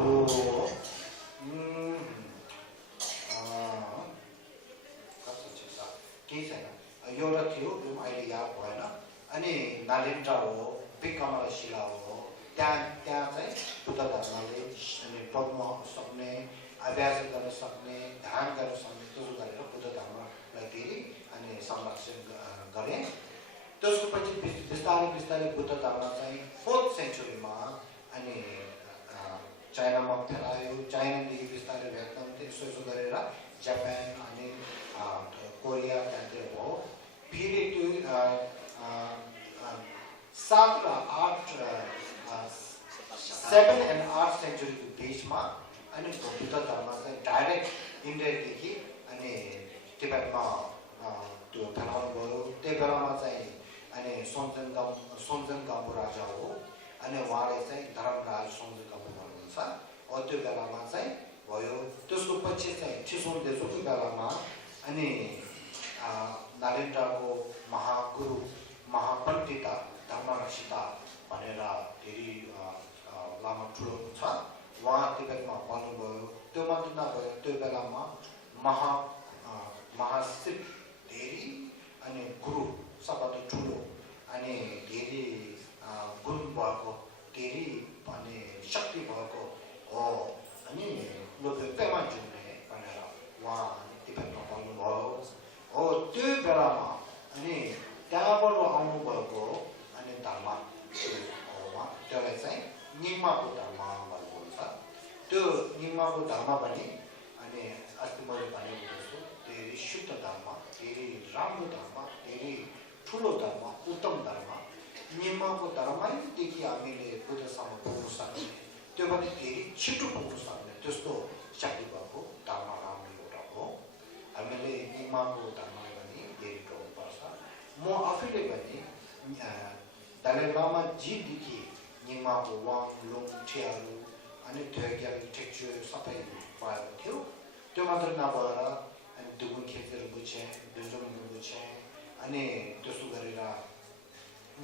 केही छैन एउटा थियो जुन अहिले याद भएन अनि नालिन्जा हो बिकमला शिला हो त्यहाँ चाहिँ बुद्ध धर्मले अनि पढ्न सक्ने अभ्यास गर्न सक्ने ध्यान गर्न सक्ने त्यसो गरेर बुद्ध धर्मलाई धेरै अनि संरक्षण गरे त्यसको पछि बिस्तारै बुद्ध धर्म चाहिँ 4th सेन्चुरीमा अनि चाइनामा फैलायो चाइनादेखि बिस्तारै भ्यतनाम त्यसो गरेर जापान अनि कोरिया त्यहाँतिर भयो फेरि त्यो 7 र 7 and 8 सेन्चुरीको बिचमा अनि बुद्ध धर्म चाहिँ डाइरेक्ट इन्डियादेखि अनि तिब्बतमा त्यो फैलाउनु भयो त्यही बेलामा चाहिँ अनि सोन्जन गाम्बु राजा हो अनि उहाँले चाहिँ धर्मराज सोन्जन गाम्बु भन्नुहुन्छ त्यो बेलामा चाहिँ भयो त्यसको पछि चाहिँ छिसोन देशको बेलामा अनि नालिन्जाको महागुरु महापण्डित धर्मरक्षिता भनेर धेरै लामो ठुलो छ उहाँ तिब्बतमा पाउनुभयो त्यो मात्र नभयो त्यो बेलामा महाशिव धेरै अनि गुरु सबभन्दा ठुलो अनि धेरै गुरु भएको धेरै अनि शक्ति भएको हो अनि लोपेमा जुन्ने भनेर उहाँ तिब्बतमा पाउनुभयो हो त्यो बेलामा अनि त्यहाँबाट आउनुभएको अनि धर्म त्यसलाई चाहिँ निम्माको धर्म भन्छ त्यो निम्माको धर्म पनि अनि अस्ति मैले भनेको जस्तो धेरै शुद्ध धर्म धेरै राम्रो धर्म धेरै ठुलो धर्म उत्तम धर्म निम्माको धर्मदेखि हामीले बुद्धसम्म पुग्न सक्ने त्यो पनि धेरै छिटो पुग्न सक्ने त्यस्तो शक्ति भएको धर्म राम्रो एउटा हो हामीले निम्माको धर्मलाई पनि धेरै गर्नुपर्छ म आफैले पनि दलाई लामा जीदेखि निम्माको वाङ लुङ ठियाहरू अनि ढेक्याल टेक्चर सबै पाएको थियो त्यो मात्र नभएर अनि दुगुन खेतहरू बुझेँ दुर्जन बुझेँ अनि त्यसो गरेर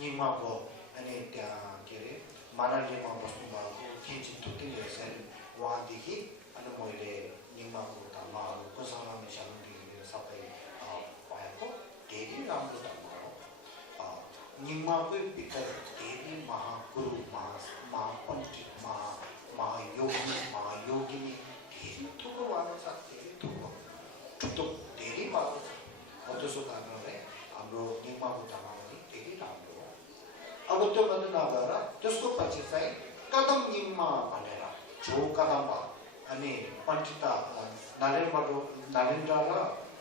निम्माको अनि त्यहाँ के अरे मानवजीमा बस्नुभएको किन्चित थुक्कै रहेछ उहाँदेखि अनि मैले निम्माको धर्महरू कोसाला मिसालदेखि लिएर सबै पाएको धेरै राम्रो धर्म हो निम्माकै भित्र धेरै महागुरु महापण्डित महायोगिनी धेरै थुप्रो भएको छ धेरै थुप्रो धेरै भएको छ त्यसो कारणले हाम्रो निम्माको धर्म पनि धेरै राम्रो हो अब त्यो मात्र नभएर त्यसको पछि चाहिँ कदम निम्मा भनेर जो कदम्बा अनि पण्डित नालिन्जा र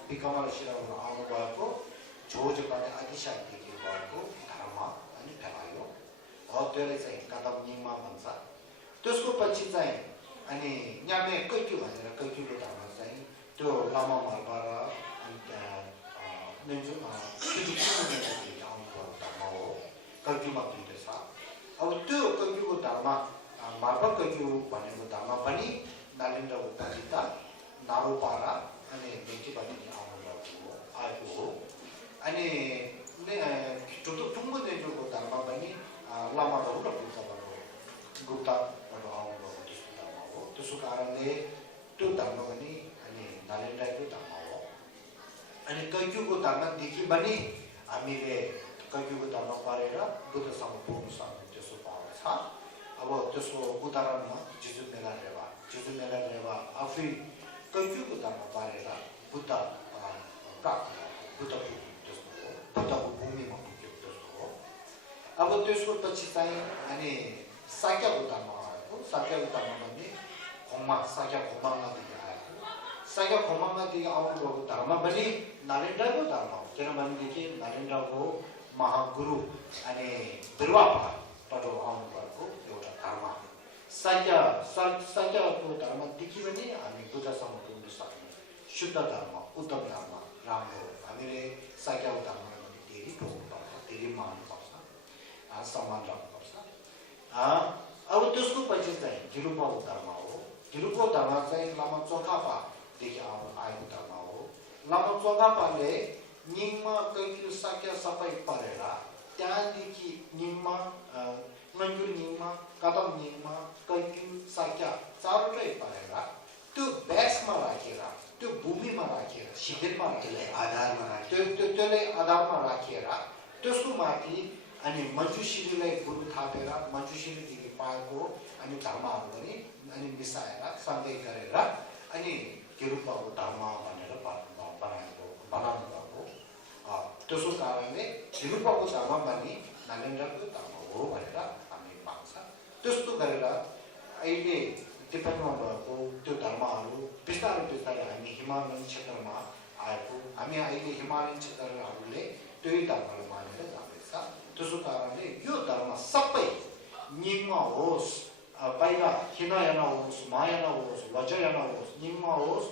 बिकमला शिलाहरू आउनुभएको जो आदिशादेखि भएको धर्म अनि फैलायो हो त्यसले चाहिँ कदम निम्मा भन्छ त्यसको पछि चाहिँ अनि न्यामे कैक्यु भनेर कैक्युको धर्म चाहिँ त्यो लामा मर्बा र आउनुभएको धर्म हो कैक्युमा पुग्दैछ अब त्यो कैक्युको धर्म मार्फत कैक्यु भनेको धर्म पनि नालिन्जा पण्डित नारोपारा अनि मेटीबाट आएको हो अनि टुङ्गो देशको धर्म पनि लामाहरू र गुप्ताबाट आउनुभएको त्यस्तो धर्म हो त्यसो कारणले त्यो धर्म पनि अनि नालिन्जाको धर्म हो अनि कैक्युको धर्मदेखि पनि हामीले कैक्युको धर्म पढेर बुद्धसम्म पुग्न सक्ने त्यसो पाएको छ अब त्यसको उदाहरणमा जिजु मेला रेवा आफै कैक्युको धर्म पढेर बुद्ध प्राप्त बुद्ध बुद्धको भूमिमा पुग्यो त्यस्तो हो अब त्यसको पछि चाहिँ अनि साक्याको धर्म आएको साक्याको धर्म भन्ने साक्या खोमाङदेखि आएको साक्या खोमाङदेखि आउनुभएको धर्म पनि नालिन्जाको धर्म हो किनभनेदेखि नालिन्जाको महागुरु अनि बिरुवाबाट आउनुभएको एउटा धर्म साक्याको धर्मदेखि पनि हामी बुद्धसम्म पुग्न सक्ने शुद्ध धर्म उत्तम धर्म राम्रो हामीले साक्याको धर्मलाई पनि धेरै पुग्नुपर्छ धेरै मान्नुपर्छ सम्मान राख्नुपर्छ अब त्यसको पछि चाहिँ जिरुपाको धर्म हो जिरुपो धर्म चाहिँ लामा चोकापादेखि आएको धर्म हो लामा चोकापाले निम्मा कैक्यु साक्या सबै पढेर त्यहाँदेखि निम्मा मङ्गुर निम्मा कदम निम्मा कैक्यु साक्या चारवटै पढेर त्यो ब्याग्समा राखेर त्यो भूमिमा राखेर शिखरमा आधारमा राखेर त्यसले आधारमा राखेर त्यसको माथि अनि मञ्जुश्रीलाई गुरु थापेर मञ्जुश्रीदेखि पाएको अनि धर्महरू पनि अनि मिसाएर सँगै गरेर अनि किरूपको धर्म भनेर बनाउनु भएको त्यसको कारणले किरूपको धर्म पनि नरेन्द्रको धर्म हो भनेर हामी मान्छ त्यस्तो गरेर अहिले तिब्बतमा भएको त्यो धर्महरू बिस्तारै बिस्तारै हामी हिमालयन क्षेत्रमा आएको हामी अहिले हिमालयन क्षेत्रहरूले त्यही धर्मलाई मानेर जाँदैछ त्यसको कारणले यो धर्म सबै निम्न होस् पहिला हिनयन होस् मायन होस् वज्रयन होस् निम्न होस्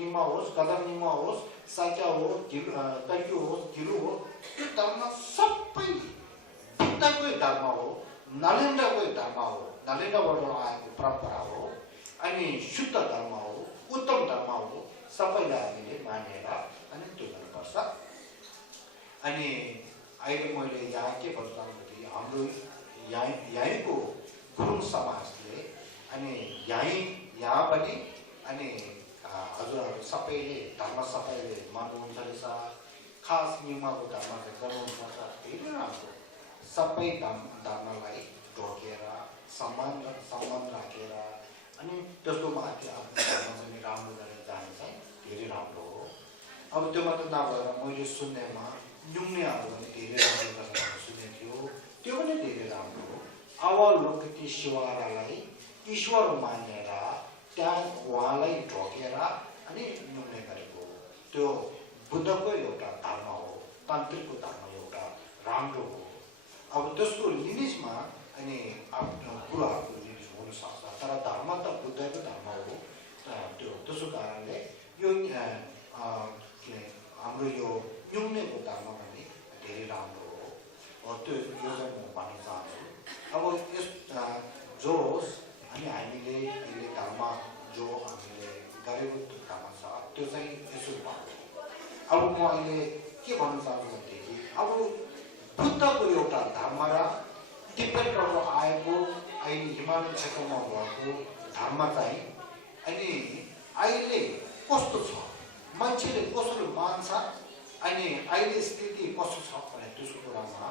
निम्न होस् कदम निम्न होस् साक्य होस् तैक्यु होस् गिरु होस् यो धर्म सबै बुद्धकै धर्म हो नरेन्द्रकै धर्म हो नरेन्द्रबाट आएको परम्परा हो अनि शुद्ध धर्म हो उत्तम धर्म हो सबैलाई हामीले मानेर अनि त्यो गर्नुपर्छ अनि अहिले मैले यहाँ के भन्छु हाम्रो यहीँको गुरुङ समाजले अनि यहाँ पनि अनि हजुरहरू सबैले धर्म सबैले मान्नुहुन्छ रहेछ खास नियमको धर्म गर्नुपर्छ धेरै राम्रो सबै धर्मलाई ढोकेर सम्मान राखेर अनि त्यस्तो माथि आफ्नो धर्म चाहिँ राम्रो गरेर जाने चाहिँ धेरै राम्रो हो अब त्यो मात्र नभएर मैले सुन्नेमा नुम्नेहरू पनि धेरै राम्रो गरेर सुनेको थियो त्यो पनि धेरै राम्रो हो अवलोकित शिवारालाई ईश्वर मानेर त्यहाँ उहाँलाई ढोकेर अनि नुम्ने गरेको हो त्यो बुद्धको एउटा धर्म हो तान्त्रिकको धर्म एउटा राम्रो हो अब त्यसको लिनिजमा अनि आफ्नो गुरुहरूको लिनिज हुनसक्छ तर धर्म त बुद्धको धर्म हो त्यो त्यसको कारणले यो हाम्रो यो नुम्नेको धर्म पनि धेरै राम्रो हो त्यो यो चाहिँ म भन्न चाहन्छु अब यस जो होस् अनि हामीले अहिले धर्म जो हामीले गरेको धर्म छ त्यो चाहिँ यसो भएको अब म अहिले के भन्न चाहन्छु भनेदेखि अब बुद्धको एउटा धर्म र तिब्बतबाट आएको अहिले हिमालय क्षेत्रमा भएको धर्म चाहिँ अनि अहिले कस्तो छ मान्छेले कसरी मान्छ अनि अहिले स्थिति कस्तो छ भने त्यसको कुरामा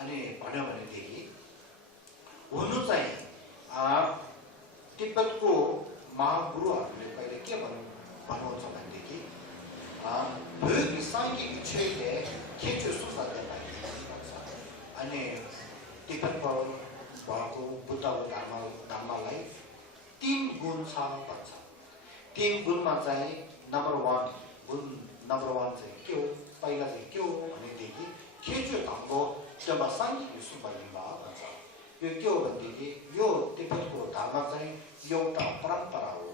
अनि भन्यो भनेदेखि हुनु चाहिँ तिब्बतको महागुरुहरूले पहिले के भन्नुहुन्छ भनेदेखि सांख्यिक क्षेत्रले खेचो सुसाध्य अनि तिब्बतबाट भएको बुद्धको धर्मलाई 3 गुण छ भन्छ 3 गुणमा चाहिँ नम्बर 1 चाहिँ के हो पहिला चाहिँ के हो भनेदेखि खेचो धर्मको जब सांख्यिक सुम्बलिम्बा भन्छ यो के हो भनेदेखि यो तिब्बतको धर्म चाहिँ एउटा परम्परा हो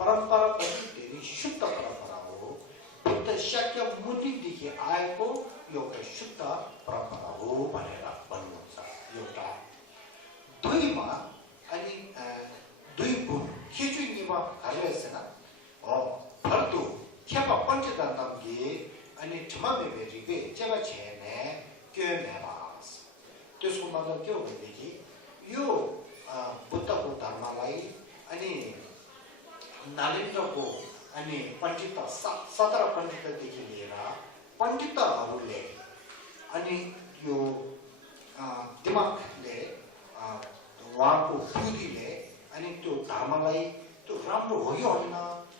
परम्परा पनि धेरै शुद्ध परम्परा हो बुद्ध शाक्य मुनिदेखि आएको एउटा शुद्ध परम्परा हो भनेर भन्नुहुन्छ एउटा दुईमा अनि 2 गुण खेचो निमा हालेसन फर्दो खेपा पञ्चदन्तमगे अनि ठमामेरिबे जेबा छेने के नेमास त्यसको मतलब के हो भनेदेखि यो बुद्धको धर्मलाई अनि नरेन्द्रको अनि पण्डित 17 पण्डितदेखि लिएर पण्डितहरूले अनि यो दिमागले उहाँको बुद्धिले अनि त्यो धर्मलाई त्यो राम्रो हो कि होइन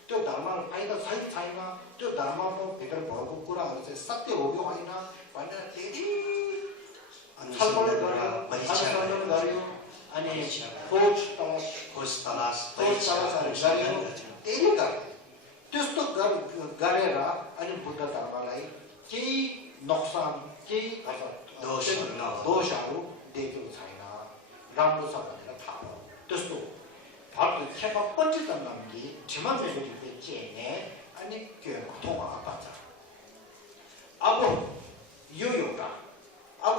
त्यो धर्मलाई फाइदा छ कि छैन त्यो धर्मको भित्र भएको कुराहरू चाहिँ सत्य हो कि होइन भनेर धेरै छलफल गर्यो अनि खोज तलास गर्यो धेरै गर्यो त्यस्तो गरेर अनि बुद्ध धर्मलाई केही नोक्सान केही दोषहरू देखेको छैन राम्रो छ भनेर थाहा भयो त्यस्तो भक्त खेपा पञ्चदन्तमगे ठमामेरिबे छेने अनि के थोमा भन्छ अब यो एउटा अब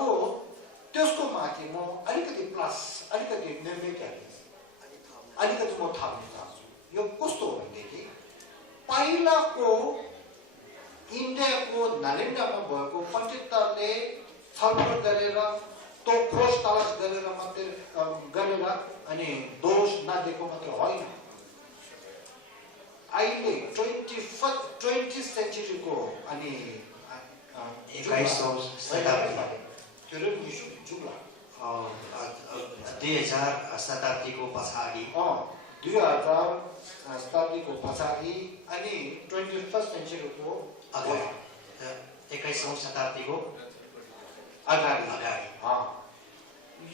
त्यसको माथि म अलिकति प्लस अलिकति निर्णय अलिकति म थाप्न चाहन्छु यो कस्तो हो भनेदेखि पहिलाको इन्डियाको नरेन्द्रमा भएको पण्डितहरूले छलफल गरेर त्यो खोज तलास गरेर मात्रै गरेर अनि दोष नदेखेको मात्र होइन अहिले 20th सेन्चुरीको अनि 21औं शताब्दी त्यो रे विश्व जुग्ला 2000 शताब्दीको पछाडि 2000 शताब्दीको पछाडि अनि 21st सेन्चुरीको अगाडि 21औं शताब्दीको अगाडि अगाडि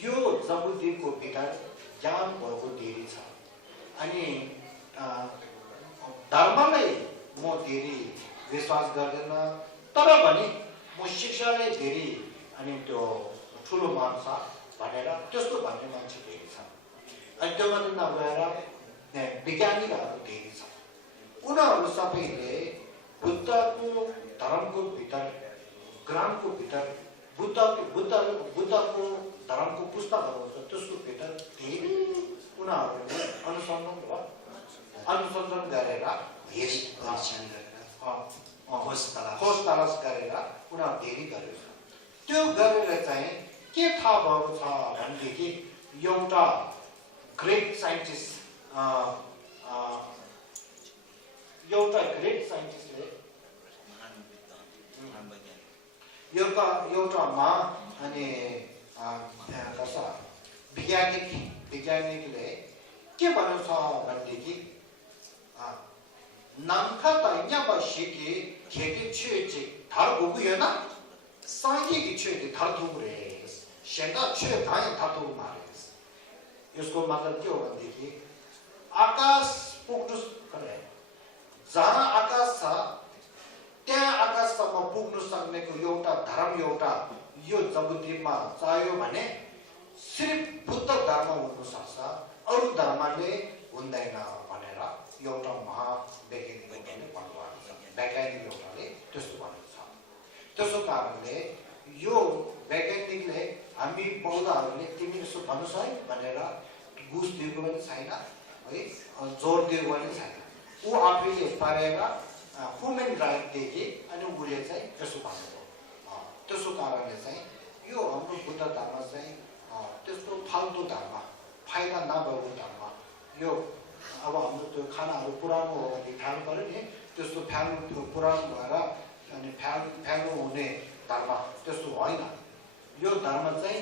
यो जम्बुद्वीपको भित्र ज्ञान भएको धेरै छ अनि धर्मलाई म धेरै विश्वास गर्दैन तर पनि म शिक्षालाई धेरै अनि त्यो ठुलो मान्छ भनेर त्यस्तो भन्ने मान्छे धेरै छ अनि त्यो मात्र नभएर वैज्ञानिकहरू धेरै छ उनीहरू सबैले बुद्धको धर्मको भित्र ग्रन्थको भित्र बुद्धको धर्मको पुस्तकहरू छ त्यसको भित्र धेरै उनीहरूले अनुसन्धान गरेर खोज तलास गरेर उनीहरू धेरै गरेको छ त्यो गरेर चाहिँ के थाहा भएको छ भनेदेखि एउटा ग्रेट साइन्टिस्टले एउटा अनि वैज्ञानिकले के भनेको छ भनेदेखि 남카 다이냐바 시기 계기 취지 다르고 그러나 상기기 취지 다르고 그래. 셴다 취 다이 다르고 말이야. यसको मतलब के हो भनेदेखि आकाश पुग्नु करे जहाँ आकाश छ त्यहाँ आकाशसम्म पुग्नु सक्नेको एउटा धर्म एउटा यो जम्बुद्वीपमा चाहियो भने सिर्फ बुद्ध धर्म हुन सक्छ अरु धर्मले हुँदैन भनेर एउटा महावैज्ञानिकले भन्नुभएको छ वैज्ञानिक एउटाले त्यस्तो भनेको छ त्यसो कारणले यो वैज्ञानिकले हामी बौद्धहरूले तिमी यसो भन्नुहोस् है भनेर घुस दिएको पनि छैन है जोड दिएको पनि छैन ऊ आफैले पारेर ह्युमन राइटदेखि अनि उसले चाहिँ त्यसो भन्नुभयो त्यसो कारणले चाहिँ यो हाम्रो बुद्ध धर्म चाहिँ त्यस्तो फाल्तु धर्म फाइदा नभएको धर्म यो अब हाम्रो त्यो खानाहरू पुरानो हो भने फ्यानु पऱ्यो नि त्यस्तो फ्यानु पुरानो भएर अनि फ्यानु हुने धर्म त्यस्तो होइन यो धर्म चाहिँ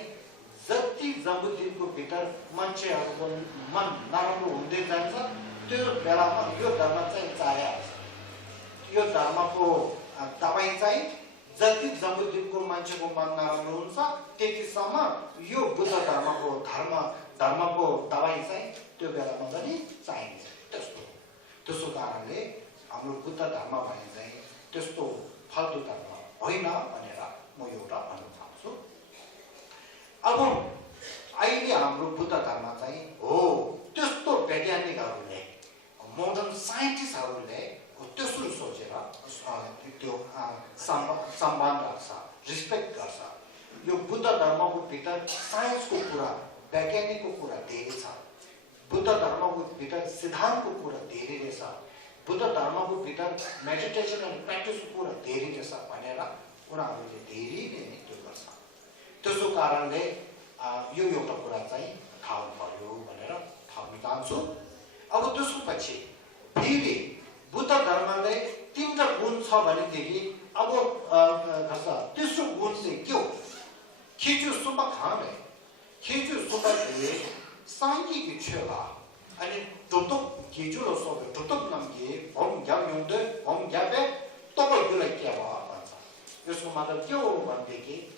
जति जम्बुद्वीपको भित्र मान्छेहरूको मन नराम्रो हुँदै जान्छ त्यो बेलामा यो धर्म चाहिँ चाहिहाल्छ यो धर्मको दबाई चाहिँ जति जम्बुद्वीपको मान्छेको मन नराम्रो हुन्छ त्यतिसम्म यो बुद्ध धर्मको दबाई चाहिँ त्यो बेलामा पनि चाहिन्छ त्यसो कारणले हाम्रो बुद्ध धर्म भने चाहिँ त्यस्तो फाल्तु धर्म होइन भनेर म एउटा भन्न चाहन्छु अब अहिले हाम्रो बुद्ध धर्म चाहिँ हो त्यस्तो वैज्ञानिकहरूले मोडर्न साइन्टिस्टहरूले त्यसरी सोचेर त्यो सम्मान राख्छ रिस्पेक्ट गर्छ यो बुद्ध धर्मको भित्र साइन्सको कुरा वैज्ञानिकको कुरा धेरै छ बुद्ध धर्मको भित्र सिद्धान्तको कुरा धेरै रहेछ बुद्ध धर्मको भित्र मेडिटेसन एन्ड प्र्याक्टिसको कुरा धेरै रहेछ भनेर उनीहरूले धेरै नै त्यो गर्छ त्यसो कारणले यो एउटा कुरा चाहिँ थाहा पर्यो भनेर थप्न चाहन्छु अब त्यसको पछि फेरि बुद्ध धर्मले तीनवटा गुण छ भनेदेखि अब तेस्रो गुण चाहिँ के हो खिचु सुम्बा खाने खिचु सुम्बा सांगि기 최가 아니 도덕 기준으로 소비 도덕 남기 범경용들 범ገብ에 또가 이렇게 봐 맞아 그래서 말은 겨우 반대기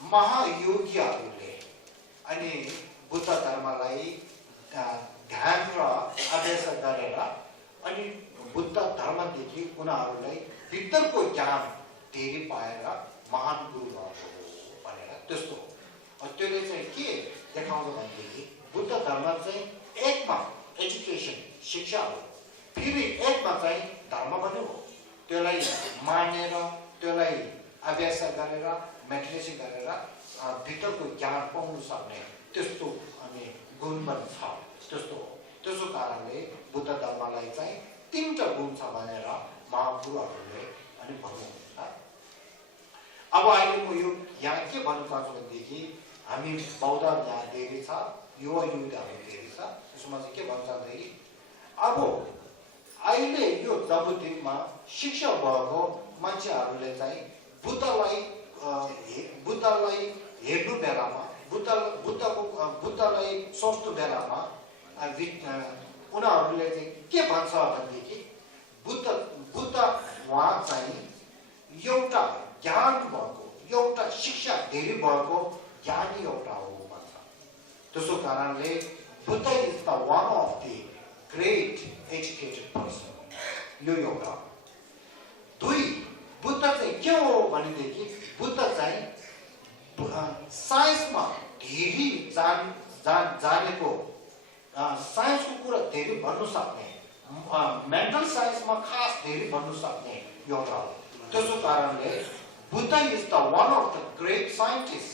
महायोगियाहरूले अनि बुद्ध धर्मलाई ध्यान र अभ्यास गरेर अनि बुद्ध धर्मदेखि उनीहरूलाई भित्रको ज्ञान धेरै पाएर महान गुरु भएको भनेर त्यस्तो त्यसले चाहिँ के देखाउँछ भनेदेखि बुद्ध धर्म चाहिँ एकमा एजुकेसन शिक्षा हो फेरि एकमा चाहिँ धर्म पनि हो त्यसलाई मानेर त्यसलाई अभ्यास गरेर मेडिटेसन गरेर भित्रको ज्ञान पाउन सक्ने त्यस्तो अनि गुण पनि छ त्यस्तो हो त्यसो कारणले बुद्ध धर्मलाई चाहिँ तीनवटा गुण छ भनेर महागुरुहरूले अनि भन्नुहुन्छ अब अहिले म यो यहाँ के भन्न चाहन्छु भनेदेखि हामी बौद्ध यहाँ धेरै छ युवा युवतीहरू धेरै छ त्यसमा चाहिँ के भन्छ भन्दाखेरि अब अहिले यो जबुद्दिनमा शिक्षा भएको मान्छेहरूले चाहिँ बुद्धलाई हेर्नु बेलामा बुद्धलाई सोच्नु बेलामा उनीहरूले चाहिँ के भन्छ भनेदेखि बुद्ध उहाँ चाहिँ एउटा ज्ञान भएको एउटा शिक्षा धेरै भएको ज्ञानी एउटा हो भन्छ त्यसो कारणले Buddha is the one of the great educated person यो एउटा दुई बुद्ध चाहिँ के हो भनेदेखि बुद्ध चाहिँ साइन्समा धेरै जानेको साइन्सको कुरा धेरै भन्नु सक्ने मेन्टल साइन्समा खास धेरै भन्नु सक्ने एउटा हो त्यसो कारणले Buddha is the one of the great scientist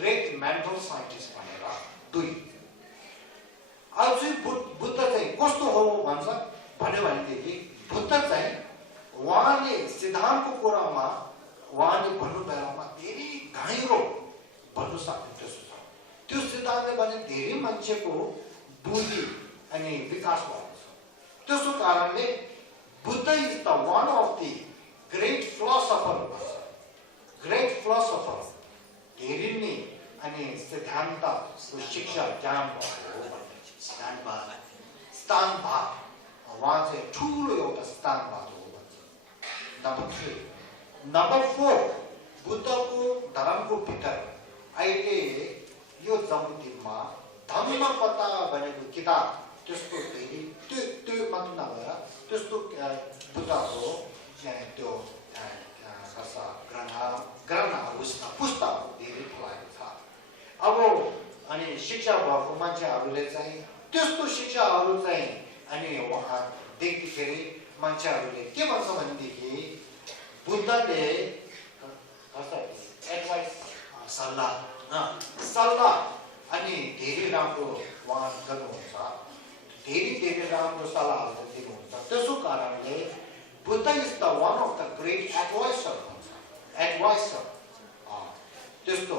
great mental scientist भनेर दुई अझै बुद्ध चाहिँ कस्तो हो भन्छ भन्यो भनेदेखि बुद्ध चाहिँ उहाँले सिद्धान्तको कुरामा उहाँले भन्नु बेलामा धेरै गहिरो भन्नु सक्ने त्यसो छ त्यो सिद्धान्तले भने धेरै मान्छेको बुद्धि अनि विकास भएको छ त्यसो कारणले Buddha is the one of the great philosopher भन्छ ग्रेट फिलोसफर धेरै नै अनि सिद्धान्तको शिक्षा ज्ञान भएको हो भन्ने स्थानवाद उहाँ चाहिँ ठुलो एउटा स्थानवाद हो भन्छ नम्बर 3 नम्बर 4 बुद्धको धर्मको भित्र अहिले यो जबुद्दिनमा धम्मकथा भनेको किताब त्यसको धेरै त्यो मात्र नभएर त्यस्तो बुद्धको त्यो ग्रन्थहरू पुस्तकहरू धेरै फैलाएको छ अब अनि शिक्षा भएको मान्छेहरूले चाहिँ त्यस्तो शिक्षाहरू चाहिँ अनि उहाँ देख्दाखेरि मान्छेहरूले के भन्छ भनेदेखि बुद्धले एडभाइस सल्लाह अनि धेरै राम्रो उहाँ गर्नुहुन्छ धेरै राम्रो सल्लाहहरू दिनुहुन्छ त्यसो कारणले Buddha is the one of the great adviser त्यस्तो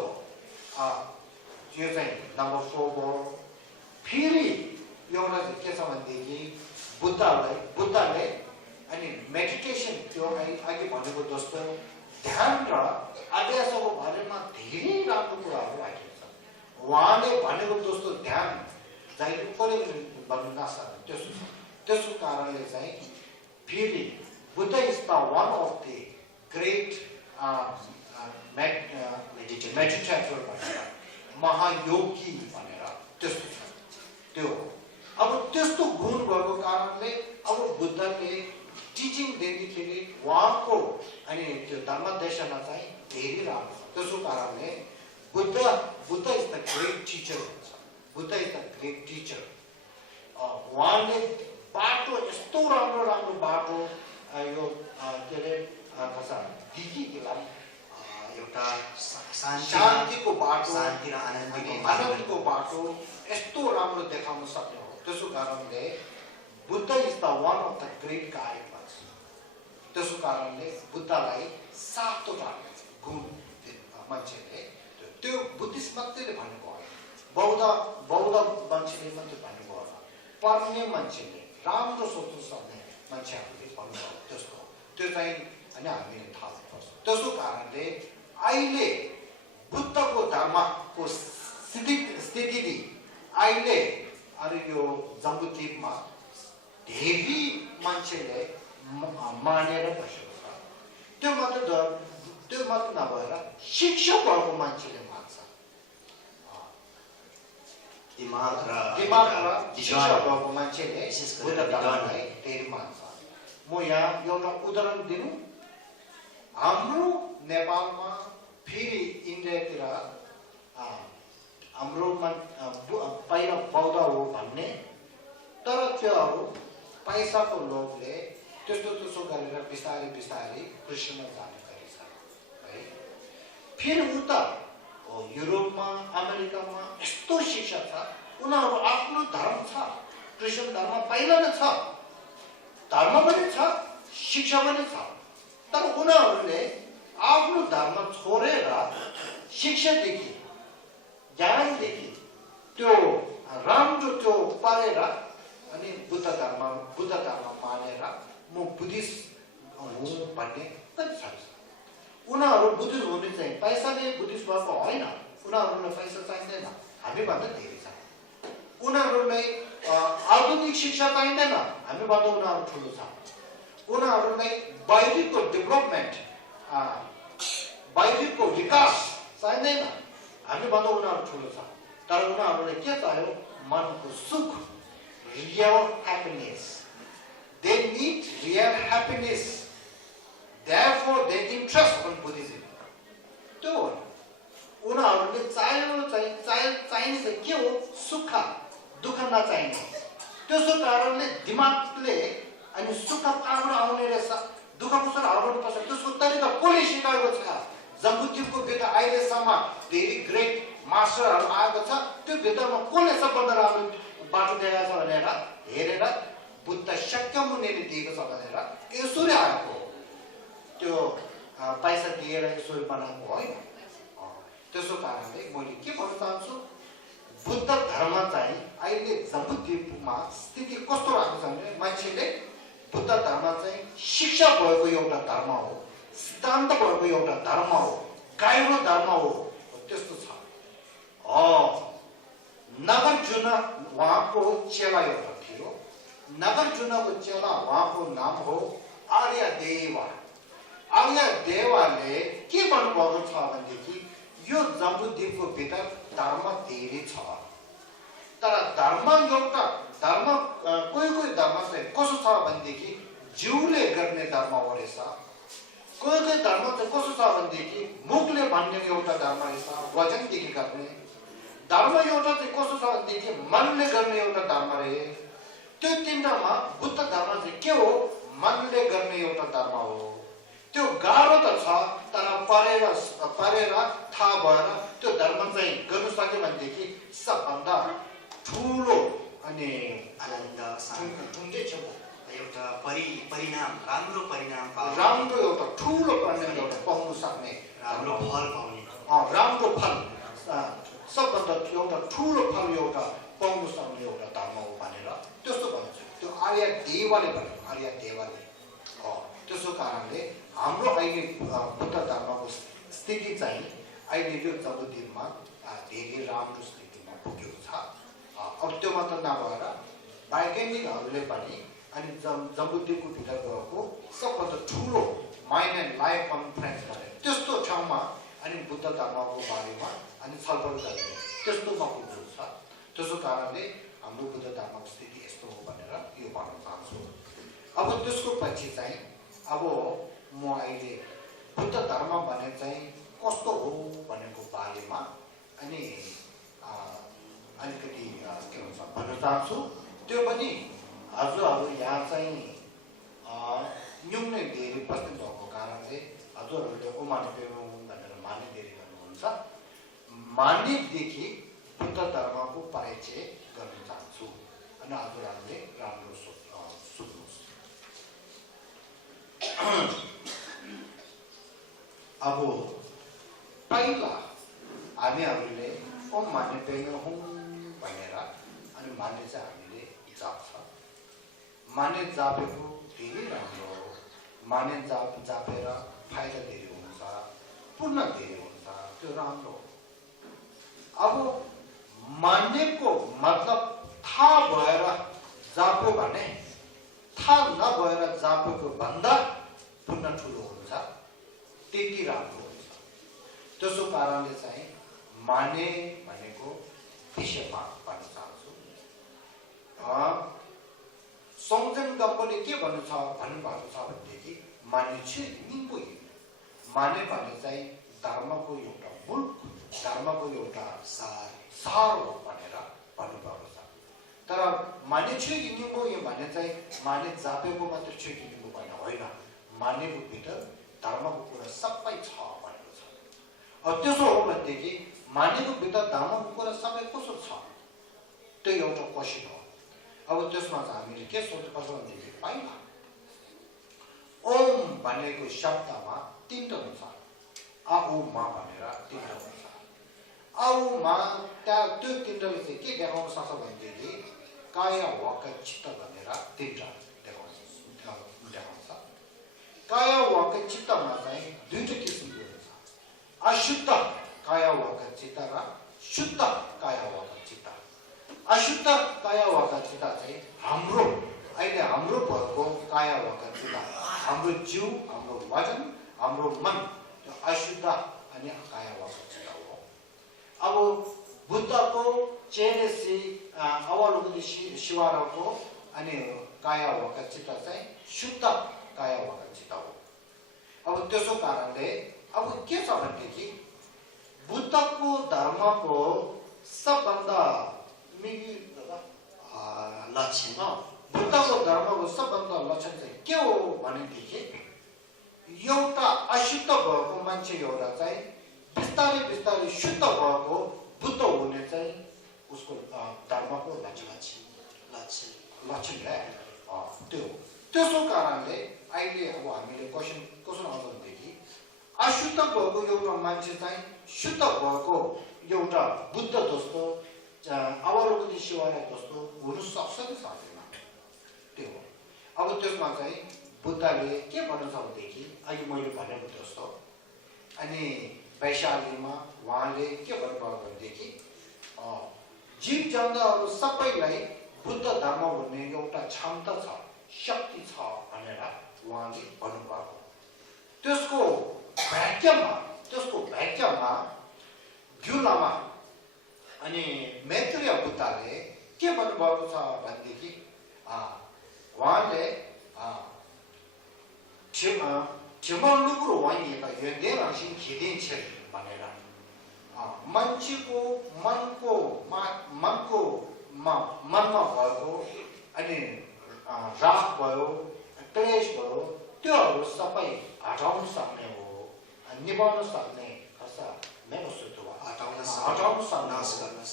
यो चाहिँ नम्बर 4 भयो फेरि एउटा चाहिँ के छ भनेदेखि बुद्धले अनि मेडिटेसन त्यो अघि भनेको जस्तो ध्यान र अभ्यासको बारेमा धेरै राम्रो कुराहरू राखेको छ उहाँले भनेको जस्तो ध्यान जहिले कसले भन्नु नसक्ने त्यसको कारणले चाहिँ फेरि Buddha is the one of the great meditator भनेर महायोगी भनेर त्यस्तो छ त्यो अब त्यस्तो गुण भएको कारणले अब बुद्धले टिचिङ दिँदाखेरि उहाँको अनि त्यो धर्मदेशना चाहिँ धेरै राम्रो छ त्यसो कारणले Buddha is the great teacher भन्छ Buddha is the great teacher उहाँले बाटो यस्तो राम्रो बाटो यो के अरे दिदीलाई एउटा शान्तिको बाटो शान्ति र आनन्दको बाटो यस्तो राम्रो देखाउन सक्ने हो त्यसो कारणले Buddha is the one of the great guide भन्छ त्यसो कारणले बुद्धलाई 7 गुण मान्छेले त्यो बुद्धिस्ट मात्रै भनेको होइन बौद्ध मान्छेले मात्रै भनेको होइन पढ्ने मान्छेले राम्रो सोच्नु सक्ने मान्छेहरूले भन्नुभयो त्यस्तो त्यो चाहिँ होइन हामीले थाहा पर्छ त्यसो कारणले अहिले बुद्धको धर्मको स्थिति अहिले अरे यो जम्बुद्वीपमा धेरै मान्छेले मानेर बसेको छ त्यो मात्र नभएर शिक्षा भएको मान्छेले मान्छ दिमाग र शिक्षा भएको मान्छेले बुद्ध धर्मलाई धेरै मान्छ म यहाँ एउटा उदाहरण दिनु हाम्रो नेपालमा फेरि इन्डियातिर हाम्रो पहिला बौद्ध हो भन्ने तर त्योहरू पैसाको लोभले त्यस्तो गरेर बिस्तारै कृष्णमा जाने गरेछ है फेरि उता युरोपमा अमेरिकामा यस्तो शिक्षा छ उनीहरू आफ्नो धर्म छ कृष्ण धर्म पहिला नै छ धर्म पनि छ शिक्षा पनि छ तर उनीहरूले आफ्नो धर्म छोडेर शिक्षादेखि ज्ञानदेखि त्यो राम्रो त्यो पढेर अनि बुद्ध धर्म मानेर म बुद्धिस्ट हुँ भन्ने कति छ उनीहरू बुद्धिस्ट हुने चाहिँ पैसाले बुद्धिस्ट भएको होइन उनीहरूलाई पैसा चाहिँदैन हामीभन्दा धेरै छ उनीहरूलाई आधुनिक शिक्षा चाहिँदैन हामीभन्दा उनीहरू ठुलो छ उनीहरूलाई बाहिरको डेभलपमेन्ट बाहिरको विकास चाहिँदैन हामीभन्दा उनीहरू ठुलो छ तर उनीहरूलाई के चाहियो मनको सुख real happiness. They need real happiness. Therefore, they interest on Buddhism. त्यो उनीहरूले चाहिने चाहिँ के हो सुख दुःख नचाहिने त्यसो कारणले दिमागले अनि सुख कहाँबाट आउने रहेछ दुःख कसरी हराउनु पर्छ त्यसको तरिका कसले सिकाएको छ जम्बुद्वीपको भित्र अहिलेसम्म धेरै ग्रेट मास्टरहरू आएको छ त्यो भित्रमा कसले सबभन्दा राम्रो बाटो देखाएको छ भनेर हेरेर बुद्ध शाक्यमुनिले दिएको छ भनेर यसरी आएको त्यो पैसा दिएर यसरी बनाएको होइन त्यसो कारणले मैले के भन्न चाहन्छु बुद्ध धर्म चाहिँ अहिले जम्बुद्वीपमा स्थिति कस्तो भएको छ भने मान्छेले बुद्ध धर्म चाहिँ शिक्षा भएको एउटा धर्म हो सिद्धान्त भएको एउटा धर्म हो कायरो धर्म हो त्यस्तो छ नागार्जुन उहाँको चेला एउटा थियो नागार्जुनको चेला उहाँको नाम हो आर्यदेव आर्यदेवले के भन्नुभएको छ भनेदेखि यो जम्बुद्वीपको भित्र धर्म धेरै छ तर धर्म एउटा धर्म कोही धर्म चाहिँ कसो छ भनेदेखि जिउले गर्ने धर्म हो रहेछ कोही धर्म चाहिँ कसो छ भनेदेखि मुखले भन्ने एउटा धर्म रहेछ वचनदेखि गर्ने धर्म एउटा चाहिँ कस्तो छ भनेदेखि मनले गर्ने एउटा धर्म रहे त्यो तिनटामा बुद्ध धर्म चाहिँ के हो मनले गर्ने एउटा धर्म हो त्यो गाह्रो त छ तर परेर थाहा भएर त्यो धर्म चाहिँ गर्नु सक्यो भनेदेखि सबभन्दा ठुलो अनि एउटा परिणाम राम्रो एउटा ठुलो परिणाम एउटा पाउनु सक्ने राम्रो फल पाउने राम्रो फल सबभन्दा एउटा ठुलो फल एउटा पाउनु सक्ने एउटा धर्म हो भनेर त्यस्तो भन्छ त्यो आर्यदेवले भन्यो आर्यदेवले त्यसो कारणले हाम्रो अहिले बुद्ध धर्मको स्थिति चाहिँ अहिले यो जम्बुद्वीपमा धेरै राम्रो स्थितिमा पुगेको छ अब त्यो मात्र नभएर वैज्ञानिकहरूले पनि अनि जम्बुद्वीपको भित्र गएको सबभन्दा ठुलो माइन्ड एन्ड लाइफ कन्फरेन्स भने त्यस्तो ठाउँमा अनि बुद्ध धर्मको बारेमा अनि छलफल गर्ने त्यस्तोमा पुग्नु छ त्यसो कारणले हाम्रो बुद्ध धर्मको स्थिति यस्तो हो भनेर यो भन्न चाहन्छु अब त्यसको पछि चाहिँ अब म अहिले बुद्ध धर्म भने चाहिँ कस्तो हो भनेको बारेमा अनि अलिकति के भन्छ भन्न चाहन्छु त्यो पनि हजुरहरू यहाँ चाहिँ न्यूनै धेरै बस्नु भएको कारणले हजुरहरूले ओमाने पेमा भनेर माने धेरै गर्नुहुन्छ मानेदेखि बुद्ध धर्मको परिचय गर्न चाहन्छु अनि हजुरहरूले राम्रो सुन्नुहोस् अब पहिला हामीहरूले ओम माने पेमा हुँ भनेर अनि माने चाहिँ हामीले जाप्छ माने जापेको धेरै राम्रो हो माने जापेर फाइदा धेरै हुन्छ पुण्य धेरै हुन्छ त्यो राम्रो हो अब मानेको मतलब थाहा भएर जाप्यो भने थाहा नभएर जापेको भन्दा पुण्य ठुलो हुन्छ त्यति राम्रो हुन्छ त्यसो कारणले चाहिँ माने भनेको विषयमा भन्न चाहन्छु संजन गम्पले के भन्नुभएको छ भनेदेखि मानिछि निम्बो माने भने चाहिँ धर्मको एउटा मूल धर्मको एउटा सार हो भनेर भन्नुभएको छ तर मानिछि निम्बो भने चाहिँ माने जापेको मात्र छ निम्बो भन्ने होइन मानेको भित्र धर्मको कुरा सबै छ भनेको छ अब त्यसो हो भनेदेखि मानेको भित्र धर्मको कुरा सबै कसो छ त्यो एउटा क्वेसन हो अब त्यसमा चाहिँ हामीले के सोच्नुपर्छ भनेदेखि पहिला ओम भनेको शब्दमा तीनटा हुन्छ आ उ मा भनेर तीनटा हुन्छ आ उ मा त्यो तीनटाले चाहिँ के देखाउन सक्छ भनेदेखि काया वाक चित्त भनेर तीनटा देखाउँछ काया वाक चित्तमा चाहिँ दुईटा किसिमको हुन्छ अशुद्ध काया वाक चित्त र शुद्ध काया वाक चित्त अशुद्ध काया वाक चित्त चाहिँ हाम्रो अहिले हाम्रो भएको काया वाक चित्त हाम्रो जिउ हाम्रो वचन हाम्रो मन त्यो अशुद्ध अनि काया वाक चित्त हो अब बुद्धको चेनेसी अवलोकन शिवारको अनि काया वाक चित्त चाहिँ शुद्ध काया वाक चित्त हो अब त्यसो कारणले अब के छ भनेदेखि बुद्धको धर्मको सबभन्दा लक्षण बुद्धको धर्मको सबभन्दा लक्षण चाहिँ के हो भनेदेखि एउटा अशुद्ध भएको मान्छे एउटा चाहिँ बिस्तारै बिस्तारै शुद्ध भएको बुद्ध हुने चाहिँ उसको धर्मको लक्षण है त्यो त्यसो कारणले अहिले अब हामीले क्वेसन आउँछ भनेदेखि अशुद्ध भएको एउटा मान्छे चाहिँ शुद्ध भएको एउटा बुद्ध जस्तो अवलोकन शिवालय जस्तो हुनु सक्छ कि सक्दैन त्यो हो अब त्यसमा चाहिँ बुद्धले के भन्नु छ भनेदेखि अघि मैले भनेको जस्तो अनि वैशालीमा उहाँले के भन्नुभयो भनेदेखि जीव जन्तुहरू सबैलाई बुद्ध धर्म भन्ने एउटा क्षमता छ शक्ति छ भनेर उहाँले भन्नुभएको त्यसको व्याख्यामा ग्युलामा अनि मैत्रेय बुद्धले के भन्नुभएको छ भनेदेखि उहाँले ठिमलुकुरो वाइएका यदेरासिन खिदिन्छ भनेर मान्छेको मनमा भएको अनि राग भयो क्लेश भयो त्योहरू सबै हटाउन सक्ने हो निभाउन सक्ने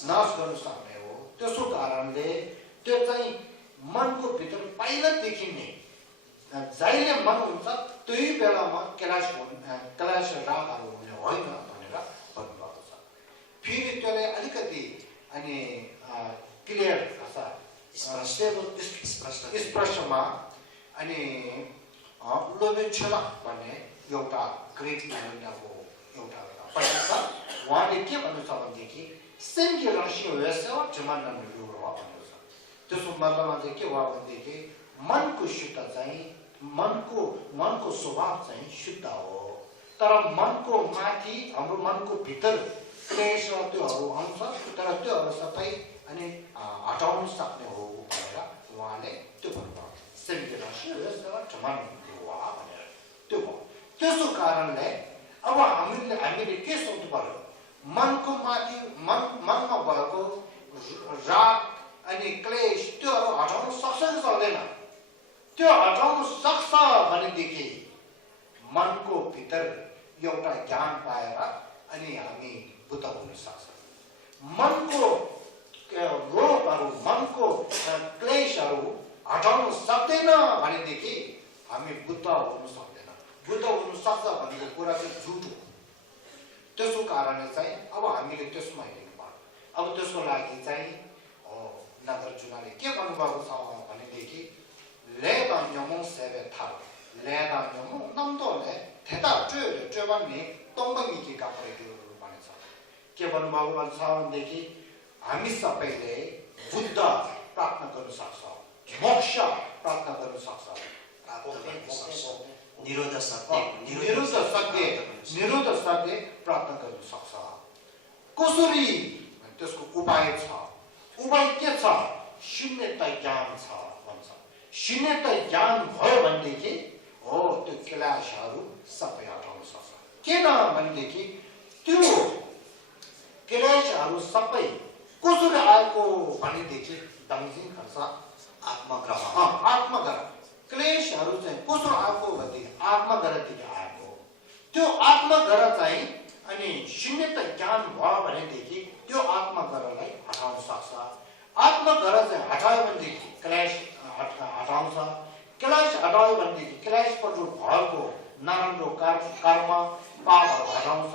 नाश गर्न सक्ने हो त्यसो कारणले त्यो चाहिँ मनको भित्र पहिलादेखि नै जहिले मन हुन्छ त्यही बेलामा क्लेश रागहरू हुने होइन भनेर भन्नुभएको छ फेरि त्यसलाई अलिकति अनि क्लियर स्पष्टमा अनि लोभेन्चला भन्ने एउटा ग्रेट नागरिकको एउटा पण्डित उहाँले के भन्नु छ भनेदेखि सेन्के राशि व्यवस्था जमाना भनेको छ त्यसको मतलबमा चाहिँ के भयो भनेदेखि मनको शुद्ध चाहिँ मनको स्वभाव चाहिँ शुद्ध हो तर मनको माथि हाम्रो मनको भित्र क्लेश त्योहरू आउँछ तर त्योहरू सबै अनि हटाउन सक्ने हो भनेर उहाँले त्यो भन्नुभयो सेन्के राशि व्यवस्था जमाना भनेर त्यो भयो त्यसो कारणले अब हामीले के सोच्नु पर्यो मनको माथि मनमा भएको राग अनि क्लेश त्योहरू हटाउन सक्छ कि सक्दैन त्यो हटाउन सक्छ भनेदेखि मनको भित्र एउटा ज्ञान पाएर अनि हामी बुद्ध हुन सक्छ मनको रोगहरू मनको क्लेशहरू हटाउन सक्दैन भनेदेखि हामी बुद्ध हुन सक्दैन बुद्ध हुन सक्छ भनेको कुरा चाहिँ झुट हो त्यसको कारणले चाहिँ अब हामीले त्यसमा हेर्नु पर्यो अब त्यसको लागि चाहिँ नागार्जुनले के भन्नुभएको छ भनेदेखि लेदान यमोङ सेवे थाल लेदान यमोङ नम्दोले थेता ट्रेबन्ने तोम्बङ्गी कापरेको भनेछ के भन्नुभएको छ भनेदेखि हामी सबैले बुद्ध प्राप्त गर्न सक्छ मोक्ष प्राप्त गर्न सक्छ निरोध सत्य प्राप्त गर्न सक्छ कसरी त्यसको उपाय छ उपाय के छ शून्यता ज्ञान छ भन्छ शून्यता ज्ञान भयो भनेदेखि हो त्यो क्लेशहरू सबै हटाउन सक्छ किन भनेदेखि त्यो क्लेशहरू सबै कसरी आएको भनेदेखि दमजिङ खर्च आत्मग्रह क्लेशहरू चाहिँ कसरी आएको भनेदेखि आत्मग्रहदेखि आएको त्यो आत्मग्रह चाहिँ अनि शून्यता ज्ञान भयो भनेदेखि त्यो आत्मग्रहलाई हटाउन सक्छ आत्मग्रह चाहिँ हटायो भनेदेखि क्लेश हटाउँछ क्लेश हटायो भनेदेखि क्लेशबाट भएको नराम्रो कर्म पापहरू हटाउँछ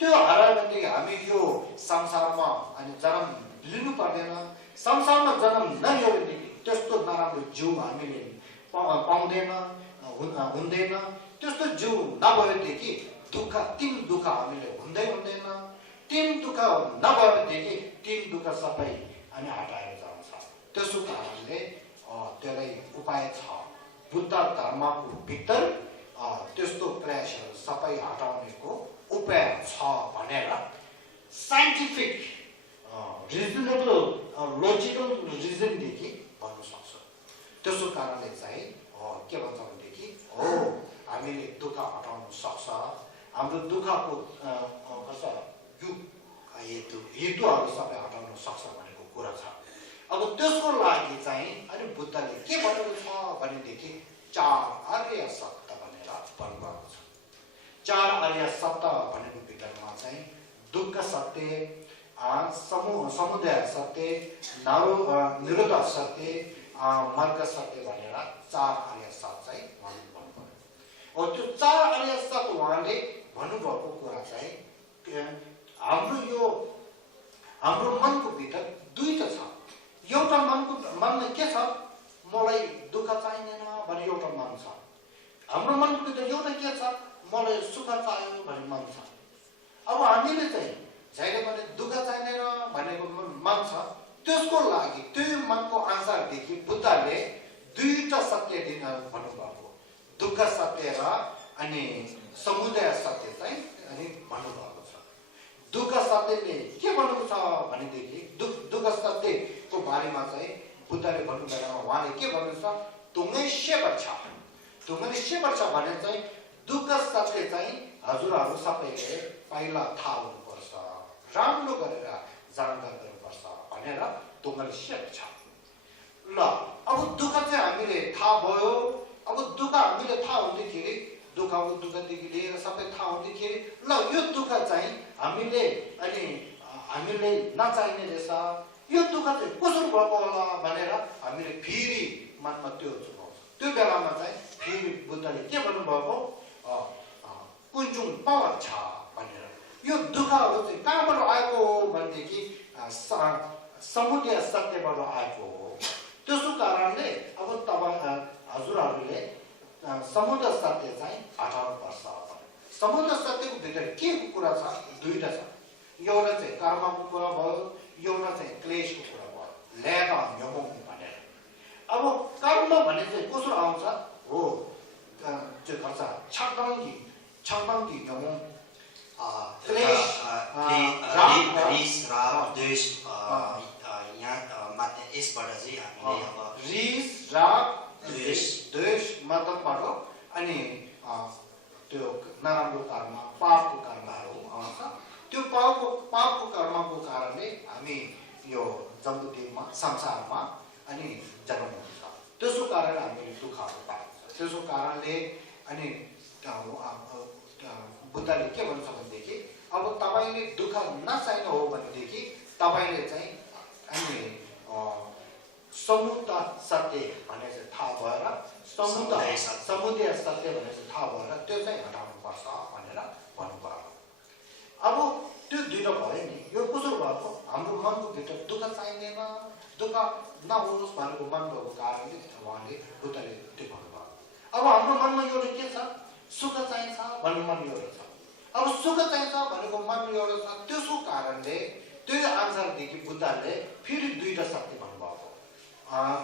त्यो हरायो भनेदेखि हामी यो संसारमा अनि जन्म लिनु पर्दैन संसारमा जन्म नलियो भनेदेखि त्यस्तो नराम्रो जीव हामीले पाउँदैन हुँदैन त्यस्तो जिउ नभएदेखि दुःख तीन दुःख हामीले हुँदैन तीन दुःख नभएदेखि तीन दुःख सबै अनि हटाएर जान्छ त्यसो कारणले त्यसलाई उपाय छ बुद्ध धर्मको भित्र त्यस्तो प्रयासहरू सबै हटाउनेको उपाय छ भनेर साइन्टिफिक रिजनेबल लोजिकल रिजनदेखि भन्नु सक्छ त्यसो कारणले चाहिँ के भन्छ भनेदेखि हो हामीले दुःख हटाउन सक्छ हाम्रो दुःखको हेतुहरू सबै हटाउन सक्छ भनेको कुरा छ अब त्यसको लागि चाहिँ अनि बुद्धले के भनेको छ भनेदेखि चार आर्य सत्य भनेर भन्नुभएको छ चार आर्य सत्य भनेको भित्रमा चाहिँ दुःख सत्य समुदाय सत्य निरोध सत्य मार्ग सत्य भनेर चार आर्य सत्य चाहिँ भन्नुभयो त्यो चार आर्य सत्य उहाँले भन्नुभएको कुरा चाहिँ हाम्रो मनको भित्र दुईटा छ एउटा मनमा के छ मलाई दुःख चाहिँदैन भन्ने एउटा मन छ हाम्रो मनको भित्र एउटा के छ मलाई सुख चाहियो भन्ने मन छ अब हामीले चाहिँ जहिले पनि दुःख चाहिँदैन भनेको मन छ त्यसको लागि त्यो मनको अनुसारदेखि बुद्धले दुईटा सत्य दिन भन्नुभएको दुःख सत्य र अनि समुदाय सत्य चाहिँ अनि भन्नुभएको छ दुःख सत्यले के भन्नु छ भनेदेखि दुःख सत्यको बारेमा चाहिँ बुद्धले भन्नु बेलामा उहाँले के भन्नु छ तुङै सेवर छ भने चाहिँ दुःख सत्य चाहिँ हजुरहरू सबैले पहिला थाहा हुनुपर्छ राम्रो गरेर जानकारी गर्नुपर्छ भनेर तुङै सेवर छ ल अब दुःख चाहिँ हामीले थाहा भयो अब दुःख हामीले थाहा हुँदाखेरि दुःखदेखि लिएर सबै थाहा हुँदाखेरि ल यो दुःख चाहिँ हामीले नचाहिने रहेछ यो दुःख चाहिँ कसरी भएको होला भनेर हामीले फेरि मनमा त्यो चुनाउँछ त्यो बेलामा चाहिँ फेरि बुद्धले के भन्नुभएको कुन पावर छ भनेर यो दुःखहरू चाहिँ कहाँबाट आएको हो भनेदेखि समुदाय सत्यबाट आएको हो त्यसो कारणले अब हजुरहरूले समुद्र सत्य चाहिँ हटाउनु पर्छ समुद्र सत्यको भित्र के कुरा छ दुईटा छ एउटा चाहिँ कर्मको कुरा भयो एउटा चाहिँ क्लेशको कुरा भयो ल्यादा न्योमोङ भनेर अब कर्म भने चाहिँ कसो आउँछ हो त्यो खर्च छक्डङ्गी न्योमोङ क्लेश रिस राग द्वेष यहाँ यसबाट चाहिँ हामीले अब रिस राग द्वेष मतबाट अनि त्यो नराम्रो कर्म पापको कर्महरू आउँछ त्यो पापको कर्मको कारणले हामी यो जम्बुद्वीपमा संसारमा अनि जन्म हुन्छ त्यसो कारण हामीले दुःखहरू पाउँछ त्यसो कारणले अनि बुद्धले के भन्छ भनेदेखि अब तपाईँले दुःख नचाहिनु हो भनेदेखि तपाईँले चाहिँ अनि समुद्र सत्य भने चाहिँ थाहा भएर समुदाय सत्य भने चाहिँ थाहा भएर त्यो चाहिँ हटाउनु पर्छ भनेर भन्नुभयो अब त्यो दुईटा भयो नि यो कसो भएको हाम्रो मनको भित्र दुःख चाहिँदैन दुःख नहोस् भनेको मन भएको कारणले उहाँले बुद्धले त्यो भन्नुभयो अब हाम्रो मनमा एउटा के छ सुख चाहिन्छ भन्ने मन एउटा छ अब सुख चाहिन्छ भनेको मन एउटा छ त्यसको कारणले त्यो अनुसारदेखि बुद्धले फेरि दुईटा सत्य भन्नुभएको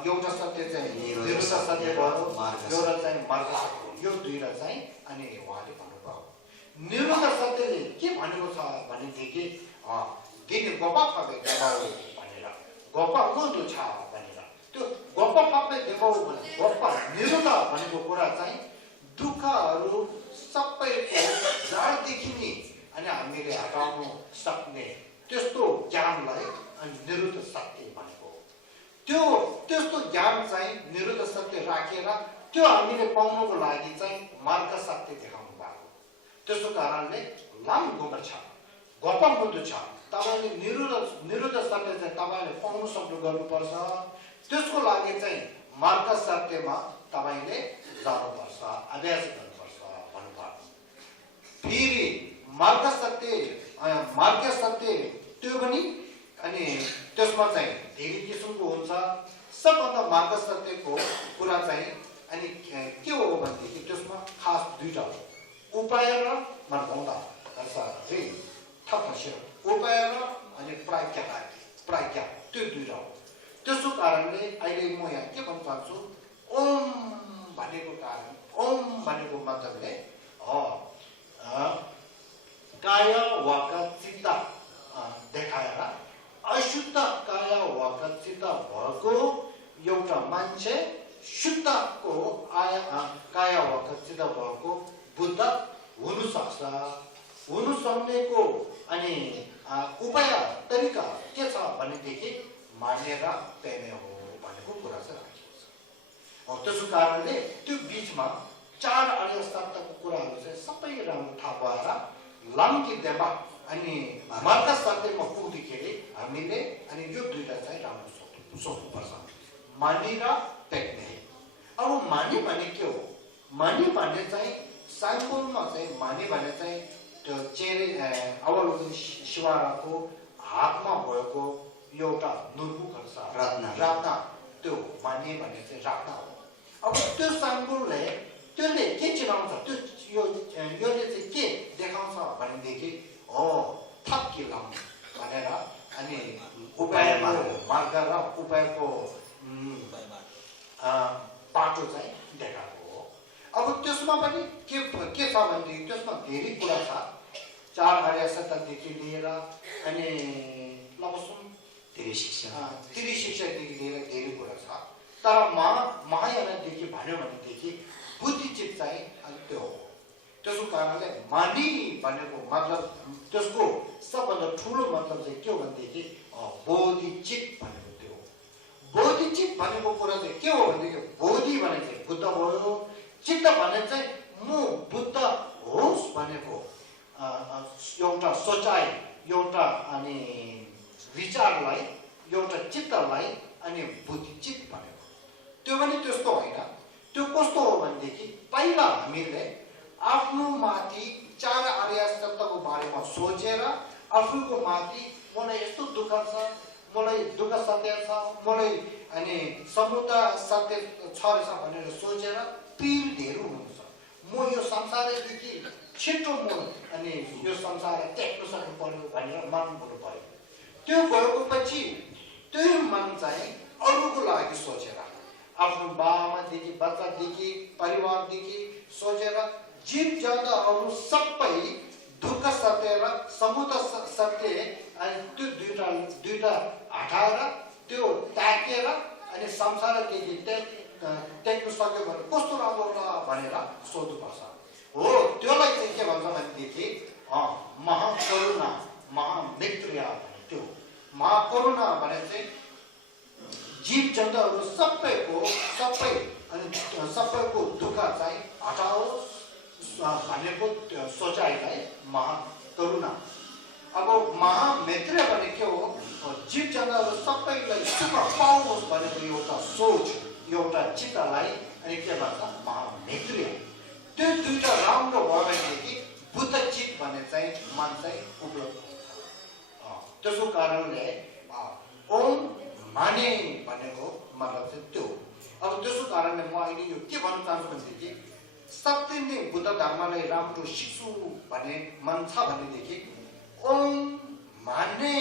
एउटा सत्य चाहिँ निरोध सत्य भयो एउटा चाहिँ मार्ग यो दुईटा चाहिँ अनि उहाँले भन्नुभयो निरोध सत्यले के भनेको छ भनेदेखि दिने गप्पा फापे देखाउ भनेर गप्पा मुन्दु छ भनेर त्यो गप्पा फापे देखाउ भने गप्पा निरोध भनेको कुरा चाहिँ दुःखहरू सबैको जडदेखि नि अनि हामीले हटाउनु सक्ने त्यस्तो ज्ञानलाई अनि निरुद्ध सत्य भनेको त्यो त्यस्तो ज्ञान चाहिँ निरुद्ध सत्य राखेर त्यो हामीले पाउनुको लागि चाहिँ मार्ग सत्य देखाउनु भएको त्यसको कारणले लाम गोबर छ गप्पा मुद्दु छ तपाईँले निरुद्ध सत्य चाहिँ तपाईँले पाउनु सक्नु गर्नुपर्छ त्यसको लागि चाहिँ मार्ग सत्यमा तपाईँले जानुपर्छ अभ्यास गर्नुपर्छ भन्नुभयो फेरि मार्ग सत्य त्यो पनि अनि त्यसमा चाहिँ धेरै किसिमको हुन्छ सबभन्दा मार्ग सत्यको कुरा चाहिँ अनि के हो भनेदेखि त्यसमा खास दुईटा उपाय र मनभन्दा रे थप्न छ उपाय र अनि प्राज्ञा त्यो दुईटा हो त्यसो कारणले अहिले म यहाँ के भन्न चाहन्छु ओम भनेको कारण ओम भनेको मतलबले काय वाक चित्त देखाएर अशुद्ध काय वाक चित्त भएको एउटा मान्छे शुद्धको काय वाक चित्त भएको बुद्ध हुनु सक्छ हुनु सक्नेको अनि उपाय तरिका के छ भनेदेखि मानेर पेने हो भनेको कुरा चाहिँ राखिएको छ त्यसो कारणले त्यो बीचमा चार आर्य सत्यको कुराहरू चाहिँ सबै राम्रो थाहा भएर लम्की देवा अनि मार्ग सत्यमा पुग्दाखेरि हामीले अनि यो दुईटा चाहिँ राम्रो सोच्नुपर्छ मानी र पेक्ने अब मानी भने के हो मानी भने चाहिँ साइकोलमा चाहिँ मानी भने चाहिँ त्यो चेरे अवलोकन शिवाराको हातमा भएको एउटा नुर्बुक रत्न त्यो मानी भने चाहिँ रत्न हो अब त्यो साइकोलले त्यसले के चिनाउँछ त्यो योले चाहिँ के देखाउँछ भनेदेखि थप्की लाम भनेर अनि उपाय मार्ग र उपायको बाटो चाहिँ देखाएको हो अब त्यसमा पनि के छ भनेदेखि त्यसमा धेरै कुरा छ चार आर्य सत्यदेखि लिएर अनि लवसुम त्रिशिक्षादेखि लिएर धेरै कुरा छ तर महायानदेखि भन्यो भनेदेखि बुद्धिचित चाहिँ त्यो हो त्यसको कारणले मानी भनेको मतलब त्यसको सबभन्दा ठुलो मतलब चाहिँ के हो भनेदेखि बोधिचित भनेको त्यो हो बोधिचित भनेको कुरा चाहिँ के हो भनेदेखि बोधि भने चाहिँ बुद्ध भयो चित्त भने चाहिँ म बुद्ध होस् भनेको एउटा सोचाइ एउटा अनि विचारलाई एउटा चित्तलाई अनि बुद्धिचित भनेको त्यो पनि त्यस्तो होइन त्यो कस्तो हो भनेदेखि पहिला हामीले आफ्नो माथि चार आर्य सत्यको बारेमा सोचेर आफूको माथि मलाई यस्तो दुःख छ मलाई दुःख सत्य छ मलाई अनि समुद्र सत्य छ रहेछ भनेर सोचेर पीर धेरै हुन्छ म यो संसारदेखि छिटो म अनि यो संसार त्याग्न सक्नु पर्यो भनेर मन गर्नु पर्यो त्यो भएको पछि त्यही मन चाहिँ अरूको लागि सोचेर आफ्नो बाबादेखि बच्चादेखि परिवारदेखि सोचेर जीव जन्तुहरू सबै दुःख सत्य र समुद्र सत्य अनि त्यो दुईटा हटाएर त्यो त्यागेर अनि संसारदेखि त्याग्नु सक्यो भने कस्तो राम्रो होला भनेर सोध्नुपर्छ हो त्योलाई चाहिँ के भन्छ भनेदेखि महाकरुणा महामित्रया भने त्यो महाकरुणा भने चाहिँ जीव जन्तुहरू सबैको दुःख चाहिँ हटाओस् भनेको सोचाइलाई महाकरुणा अब महामित्र भने के हो जीव जन्तुहरू सबैलाई सुख पाओस् भनेको एउटा सोच एउटा चित्तलाई अनि के भन्छ महामित्र त्यो दुईटा राम्रो भयो भनेदेखि बुद्धचित भन्ने चाहिँ मन चाहिँ उपलब्ध हुन्छ त्यसको कारणले ओम माने भनेको मतलब चाहिँ त्यो अब त्यसको कारणले म अहिले यो के भन्न चाहन्छु भनेदेखि सत्य नै बुद्ध धर्मलाई राम्रो सिक्छु भन्ने मन छ भनेदेखि ओम माने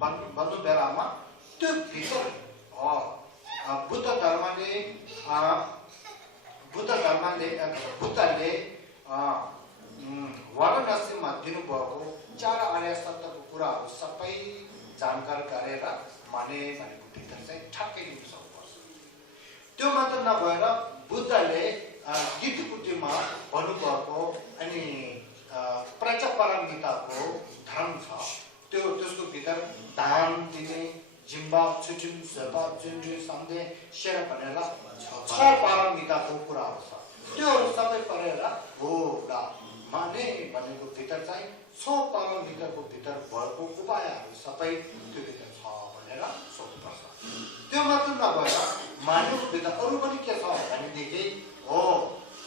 भन्नु बेलामा त्यो भित्र बुद्धले वाराणसीमा दिनुभएको चार आर्य सत्यको कुराहरू सबै जानकार गरेर माने भनेको भित्र चाहिँ ठ्याक्कै दिन सक्नुपर्छ त्यो मात्र नभएर बुद्धले गीतकुटीमा भन्नुभएको अनि प्रचपरमिताको धर्म छ त्यसको भित्र दान दिने जिम्बा छुटिम सेवा जुन्ड्री सम्झे शेर भनेर छ पारमिताको कुराहरू छ त्योहरू सबै परेर हो र माने भनेको भित्र चाहिँ छ पारमिताको भित्र भएको उपायहरू सबै त्यो भित्र छ भनेर सोध्नुपर्छ त्यो मात्र नभएर मानेको भित्र अरू पनि के छ भनेदेखि हो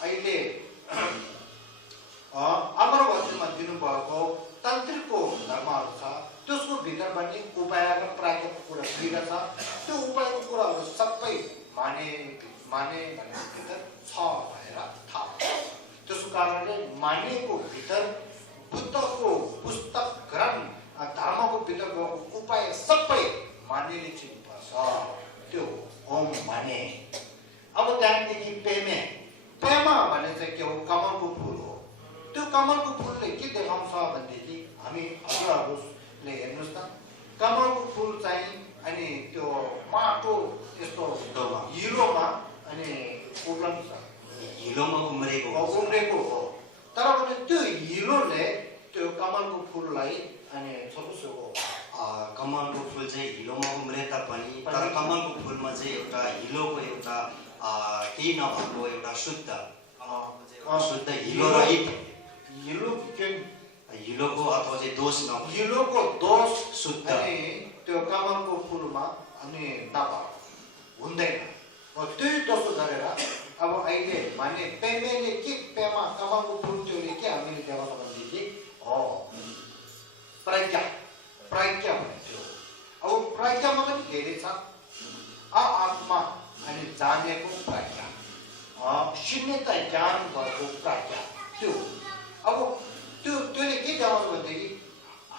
अहिले अमरवतीमा दिनुभएको तान्त्रिकको धर्महरू छ त्यसको भित्र पनि उपाय र प्राज्ञको कुरा दुईटा छ त्यो उपायको कुराहरू सबै माने भन्ने भित्र छ भनेर थाहा हुन्छ त्यसो कारणले मानेको भित्र बुद्धको पुस्तक ग्रन्थ धर्मको भित्रको उपाय सबै मानेले चिन्नुपर्छ त्यो ओम माने अब त्यहाँदेखि पेमा भने चाहिँ के हो कमलको फुल हो त्यो कमलको फुलले के देखाउँछ भनेदेखि हामी हजुरहरूले हेर्नुहोस् त कमलको फुल चाहिँ अनि त्यो माटो यस्तो हिलोमा अनि उम्रन्छ हिलोमा उम्रेको हो तर पनि त्यो हिलोले त्यो कमलको फुललाई अनि छोटो कमलको फुल चाहिँ हिलोमा उम्रे तापनि तर कमलको फुलमा चाहिँ एउटा हिलोको एउटा केही नभएको एउटा शुद्ध हिलो रहित हिलोको अथवा चाहिँ दोष हिलोको दोष शुद्ध अनि त्यो कमलको फुलमा अनि नभएको हुँदैन त्यही दोषो गरेर अब अहिले माने पेमेले के पेमा कमलको फुल त्योले के हामीले देखाउँछ भनेदेखि प्रज्ञा भन्थ्यो अब प्रज्ञामा पनि धेरै छ आत्मा अनि जानेको प्रज्ञा शून्यता ज्ञान भएको प्रज्ञा त्यो अब त्योले के देखाउँछ भनेदेखि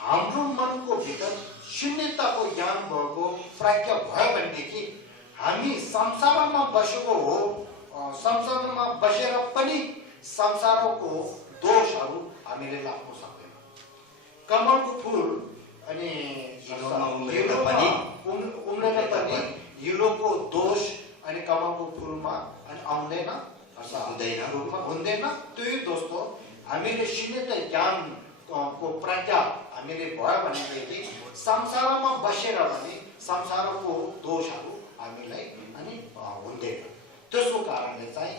हाम्रो मनको भित्र शून्यताको ज्ञान भएको प्रज्ञा भयो भनेदेखि हामी संसारमा बसेको हो संसारमा बसेर पनि संसारको दोषहरू हामीले लाग्नु सक्दैन कमलको फुल अनि उम्रेर पनि हिलोको दोष अनि कमलको फुलमा अनि आउँदैन हुँदैन त्यही दोस्तो हामीले शून्यता ज्ञानको प्रज्ञा हामीले भयो भनेदेखि संसारमा बसेर पनि संसारको दोषहरू हामीलाई अनि हुँदैन त्यसको कारणले चाहिँ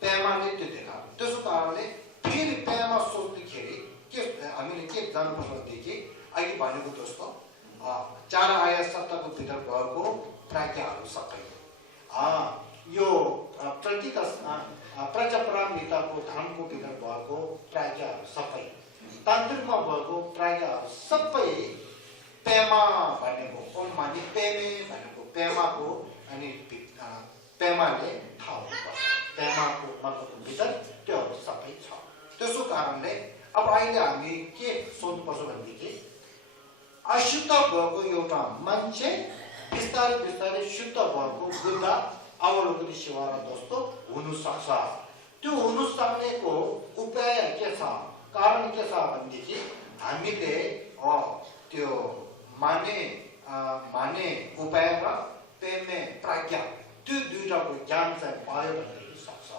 पेमाले त्यो देखाएको त्यसको कारणले फेरि पेमा सोच्दाखेरि के हामीले के जानुपर्छ भनेदेखि अघि भनेको जस्तो 4 आया सत्ताको भित्र भएको प्रज्ञाहरू सबै यो प्रजापरामिताको धर्मको भित्र भएको प्रज्ञाहरू सबै तान्त्रिकमा भएको प्रज्ञाहरू सबै पेमा भनेको ओम माने पेमे भनेको पेमाको अनि पेमाले थाहा हुनुपर्छ पेमाको मतलबको भित्र त्योहरू सबै छ त्यसो कारणले अब अहिले हामी के सोध्नुपर्छ भनेदेखि अशुद्ध भएको एउटा मान्छे बिस्तारै शुद्ध भएको बुद्ध अवलोकन सेवा र जस्तो हुन सक्छ त्यो हुन सक्नेको उपाय के छ कारण के छ भनेदेखि हामीले त्यो माने उपाय र पेमे प्रज्ञा त्यो दुईटाको ज्ञान चाहिँ पायो भनेदेखि सक्छ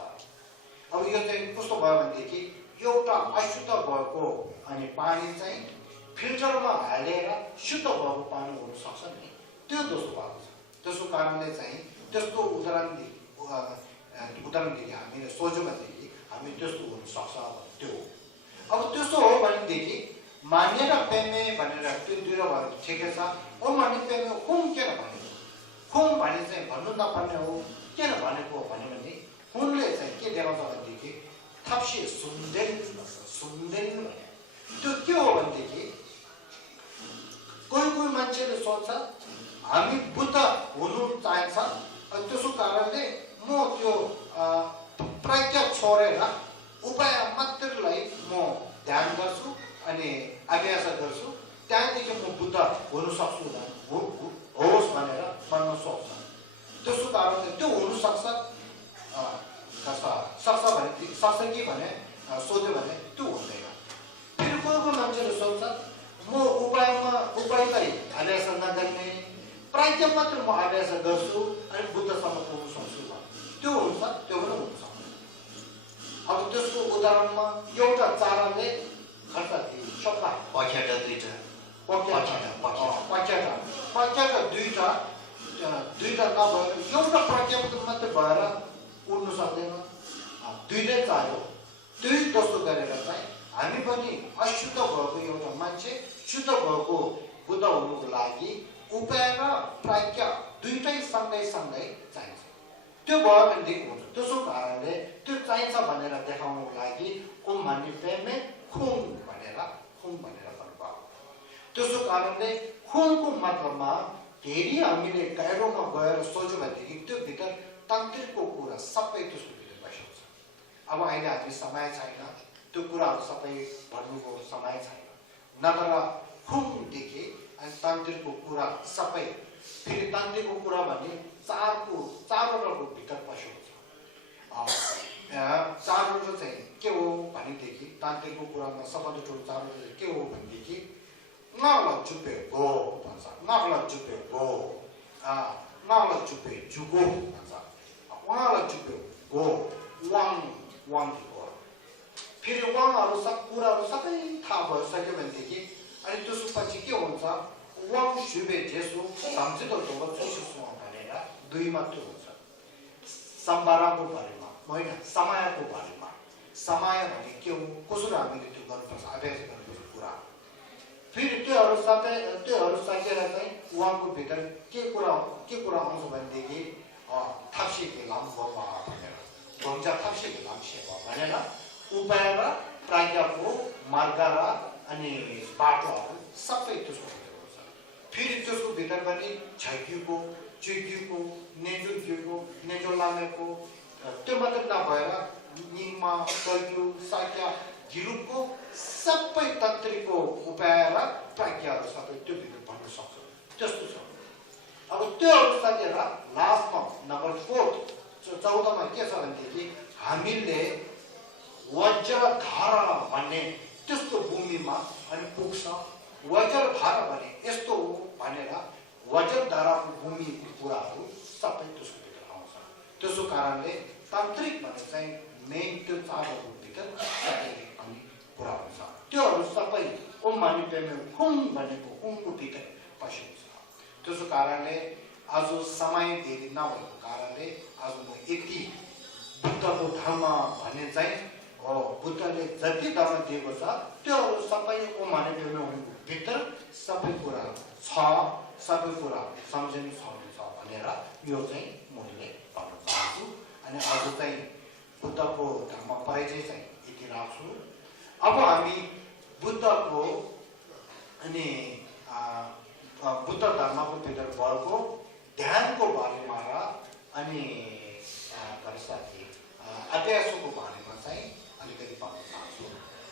अब यो चाहिँ कस्तो भयो भनेदेखि एउटा अशुद्ध भएको अनि पानी चाहिँ फिल्टरमा हालेर शुद्ध भएको पानी हुन सक्छ नि त्यो दोस्तो भएको छ त्यसको कारणले चाहिँ त्यस्तो उदाहरणदेखि हामीले सोच्यौँ भनेदेखि हामी त्यस्तो हुन सक्छ त्यो हो अब त्यस्तो हो भनेदेखि मानेर पेमे भनेर त्यो दुईवटा भयो ठिकै छ ओ माने पेमे हुम किन भनेको हुम भने चाहिँ भन्नु नपर्ने हो किन भनेको भन्यो भने हुमले चाहिँ के देखाउँछ भनेदेखि थप्सी सुन्दैन भने त्यो के हो भनेदेखि कोही मान्छेले सोच्छ हामी बुद्ध हुनु चाहन्छ त्यसो कारणले म त्यो प्रज्ञा छोडेर उपाय मात्रलाई म ध्यान गर्छु अनि अभ्यास गर्छु त्यहाँदेखि म बुद्ध हुन सक्छु होस् भनेर भन्न सक्छ त्यसो कारणले त्यो हुन सक्छ भने भने सोध्यो भने त्यो हुँदैन फेरि कोही मान्छेले सोध्छ म उपायलाई अभ्यास नगर्ने प्रज्ञा मात्र म अभ्यास गर्छु अनि बुद्धसम्म पुग्न सक्छु त्यो हुन्छ त्यो पनि हुन सक्छ अब त्यसको उदाहरणमा एउटा चाराले दुईटा नभएर एउटा प्रज्ञा मात्रै भएर उड्नु सक्दैन दुईटै चाहियो त्यही जस्तो गरेर चाहिँ हामी पनि अशुद्ध भएको एउटा मान्छे शुद्ध भएको बुद्ध हुनुको लागि उपाय र प्रज्ञा दुईटै सँगै चाहिन्छ त्यो भयो भनेदेखि हुन्छ त्यसो कारणले त्यो चाहिन्छ भनेर देखाउनुको लागि ओम माने पेमे खुङ भनेर भन्नुभयो त्यसो कारणले खुङको मतलबमा धेरै हामीले गाइडोमा गएर सोच्यो भनेदेखि त्यो भित्र तान्त्रिकको कुरा सबै त्यसको भित्र बसेको छ। अब अहिले हामी समय छैन त्यो कुराहरू सबै भन्नुको समय छैन, नत्र खुमदेखि अनि तान्त्रिकको कुरा सबै फेरि तान्त्रिकको कुरा भने चारवटाको भित्र बसेको छ। चारवटा चाहिँ के हो भनेदेखि तान्त्रिकको कुरामा सबभन्दा ठुलो चारवटा के हो भनेदेखि ngala jupe go pansa ngala jupe go ngala jupe jugo pansa ngala jupe go one go फेरि वाङहरु सब कुराहरु सबै थाहा भइसक्यो भनेदेखि अनि त्यसपछि के हुन्छ वाङ जुबे जेसु सम्झितो ढोका चुसुसमा भनेर दुई मात्र हुन्छ। सम्बाराको बारेमा होइन समयको बारेमा समय भने के हो कसरी हामीले त्यो गर्नुपर्छ अभ्यास गर्नुपर्छ कुरा फेरि त्योहरू सकेर चाहिँ उहाँको भित्र के कुरा आउँछ भनेदेखि थाप्सेको लाम भवा भनेर भन्छ थाप्सेको लाम सेवा भनेर उपाय र प्राज्ञाको मार्ग र अनि बाटोहरू सबै त्यसको भित्र हुन्छ। फेरि त्यसको भित्र पनि झैक्युको चुक्युको नेजो लामेको त्यो मात्र नभएर निमा तर्क्यु साक्या गिरुको सबै तन्त्रीको उपाय र प्राज्ञाहरू सबै त्यो भित्र भन्न सक्छ। त्यस्तो छ। अब त्योहरू सकेर लास्टमा नम्बर 4 14मा के छ भनेदेखि हामीले वज्रधारा भन्ने त्यस्तो भूमिमा अनि पुग्छ। वज्रधारा भने यस्तो हो भनेर वज्रधाराको भूमिको कुराहरू सबै त्यसको भित्र आउँछ। त्यसो कारणले तान्त्रिक भने चाहिँ मेन त्यो चारवटा भित्र अनि कुरा हुन्छ। त्योहरू सबै ओम मानि पेमे खुङ भनेको खुङको भित्र पसेको छ। त्यसो कारणले आज समय धेरै नभएको कारणले आज म यति बुद्धको धर्म भन्ने चाहिँ बुद्धले जति धर्म दिएको छ त्योहरू सबै ओम मानि पेमे भित्र सबै कुरा छ, सबै कुरा सम्झिनु सक्नुहुन्छ भनेर यो चाहिँ मैले भन्न चाहन्छु। अनि आज चाहिँ बुद्धको धर्म परिचय चाहिँ यति राख्छु। अब हामी बुद्धको अनि बुद्ध धर्मको भित्र भएको ध्यानको बारेमा र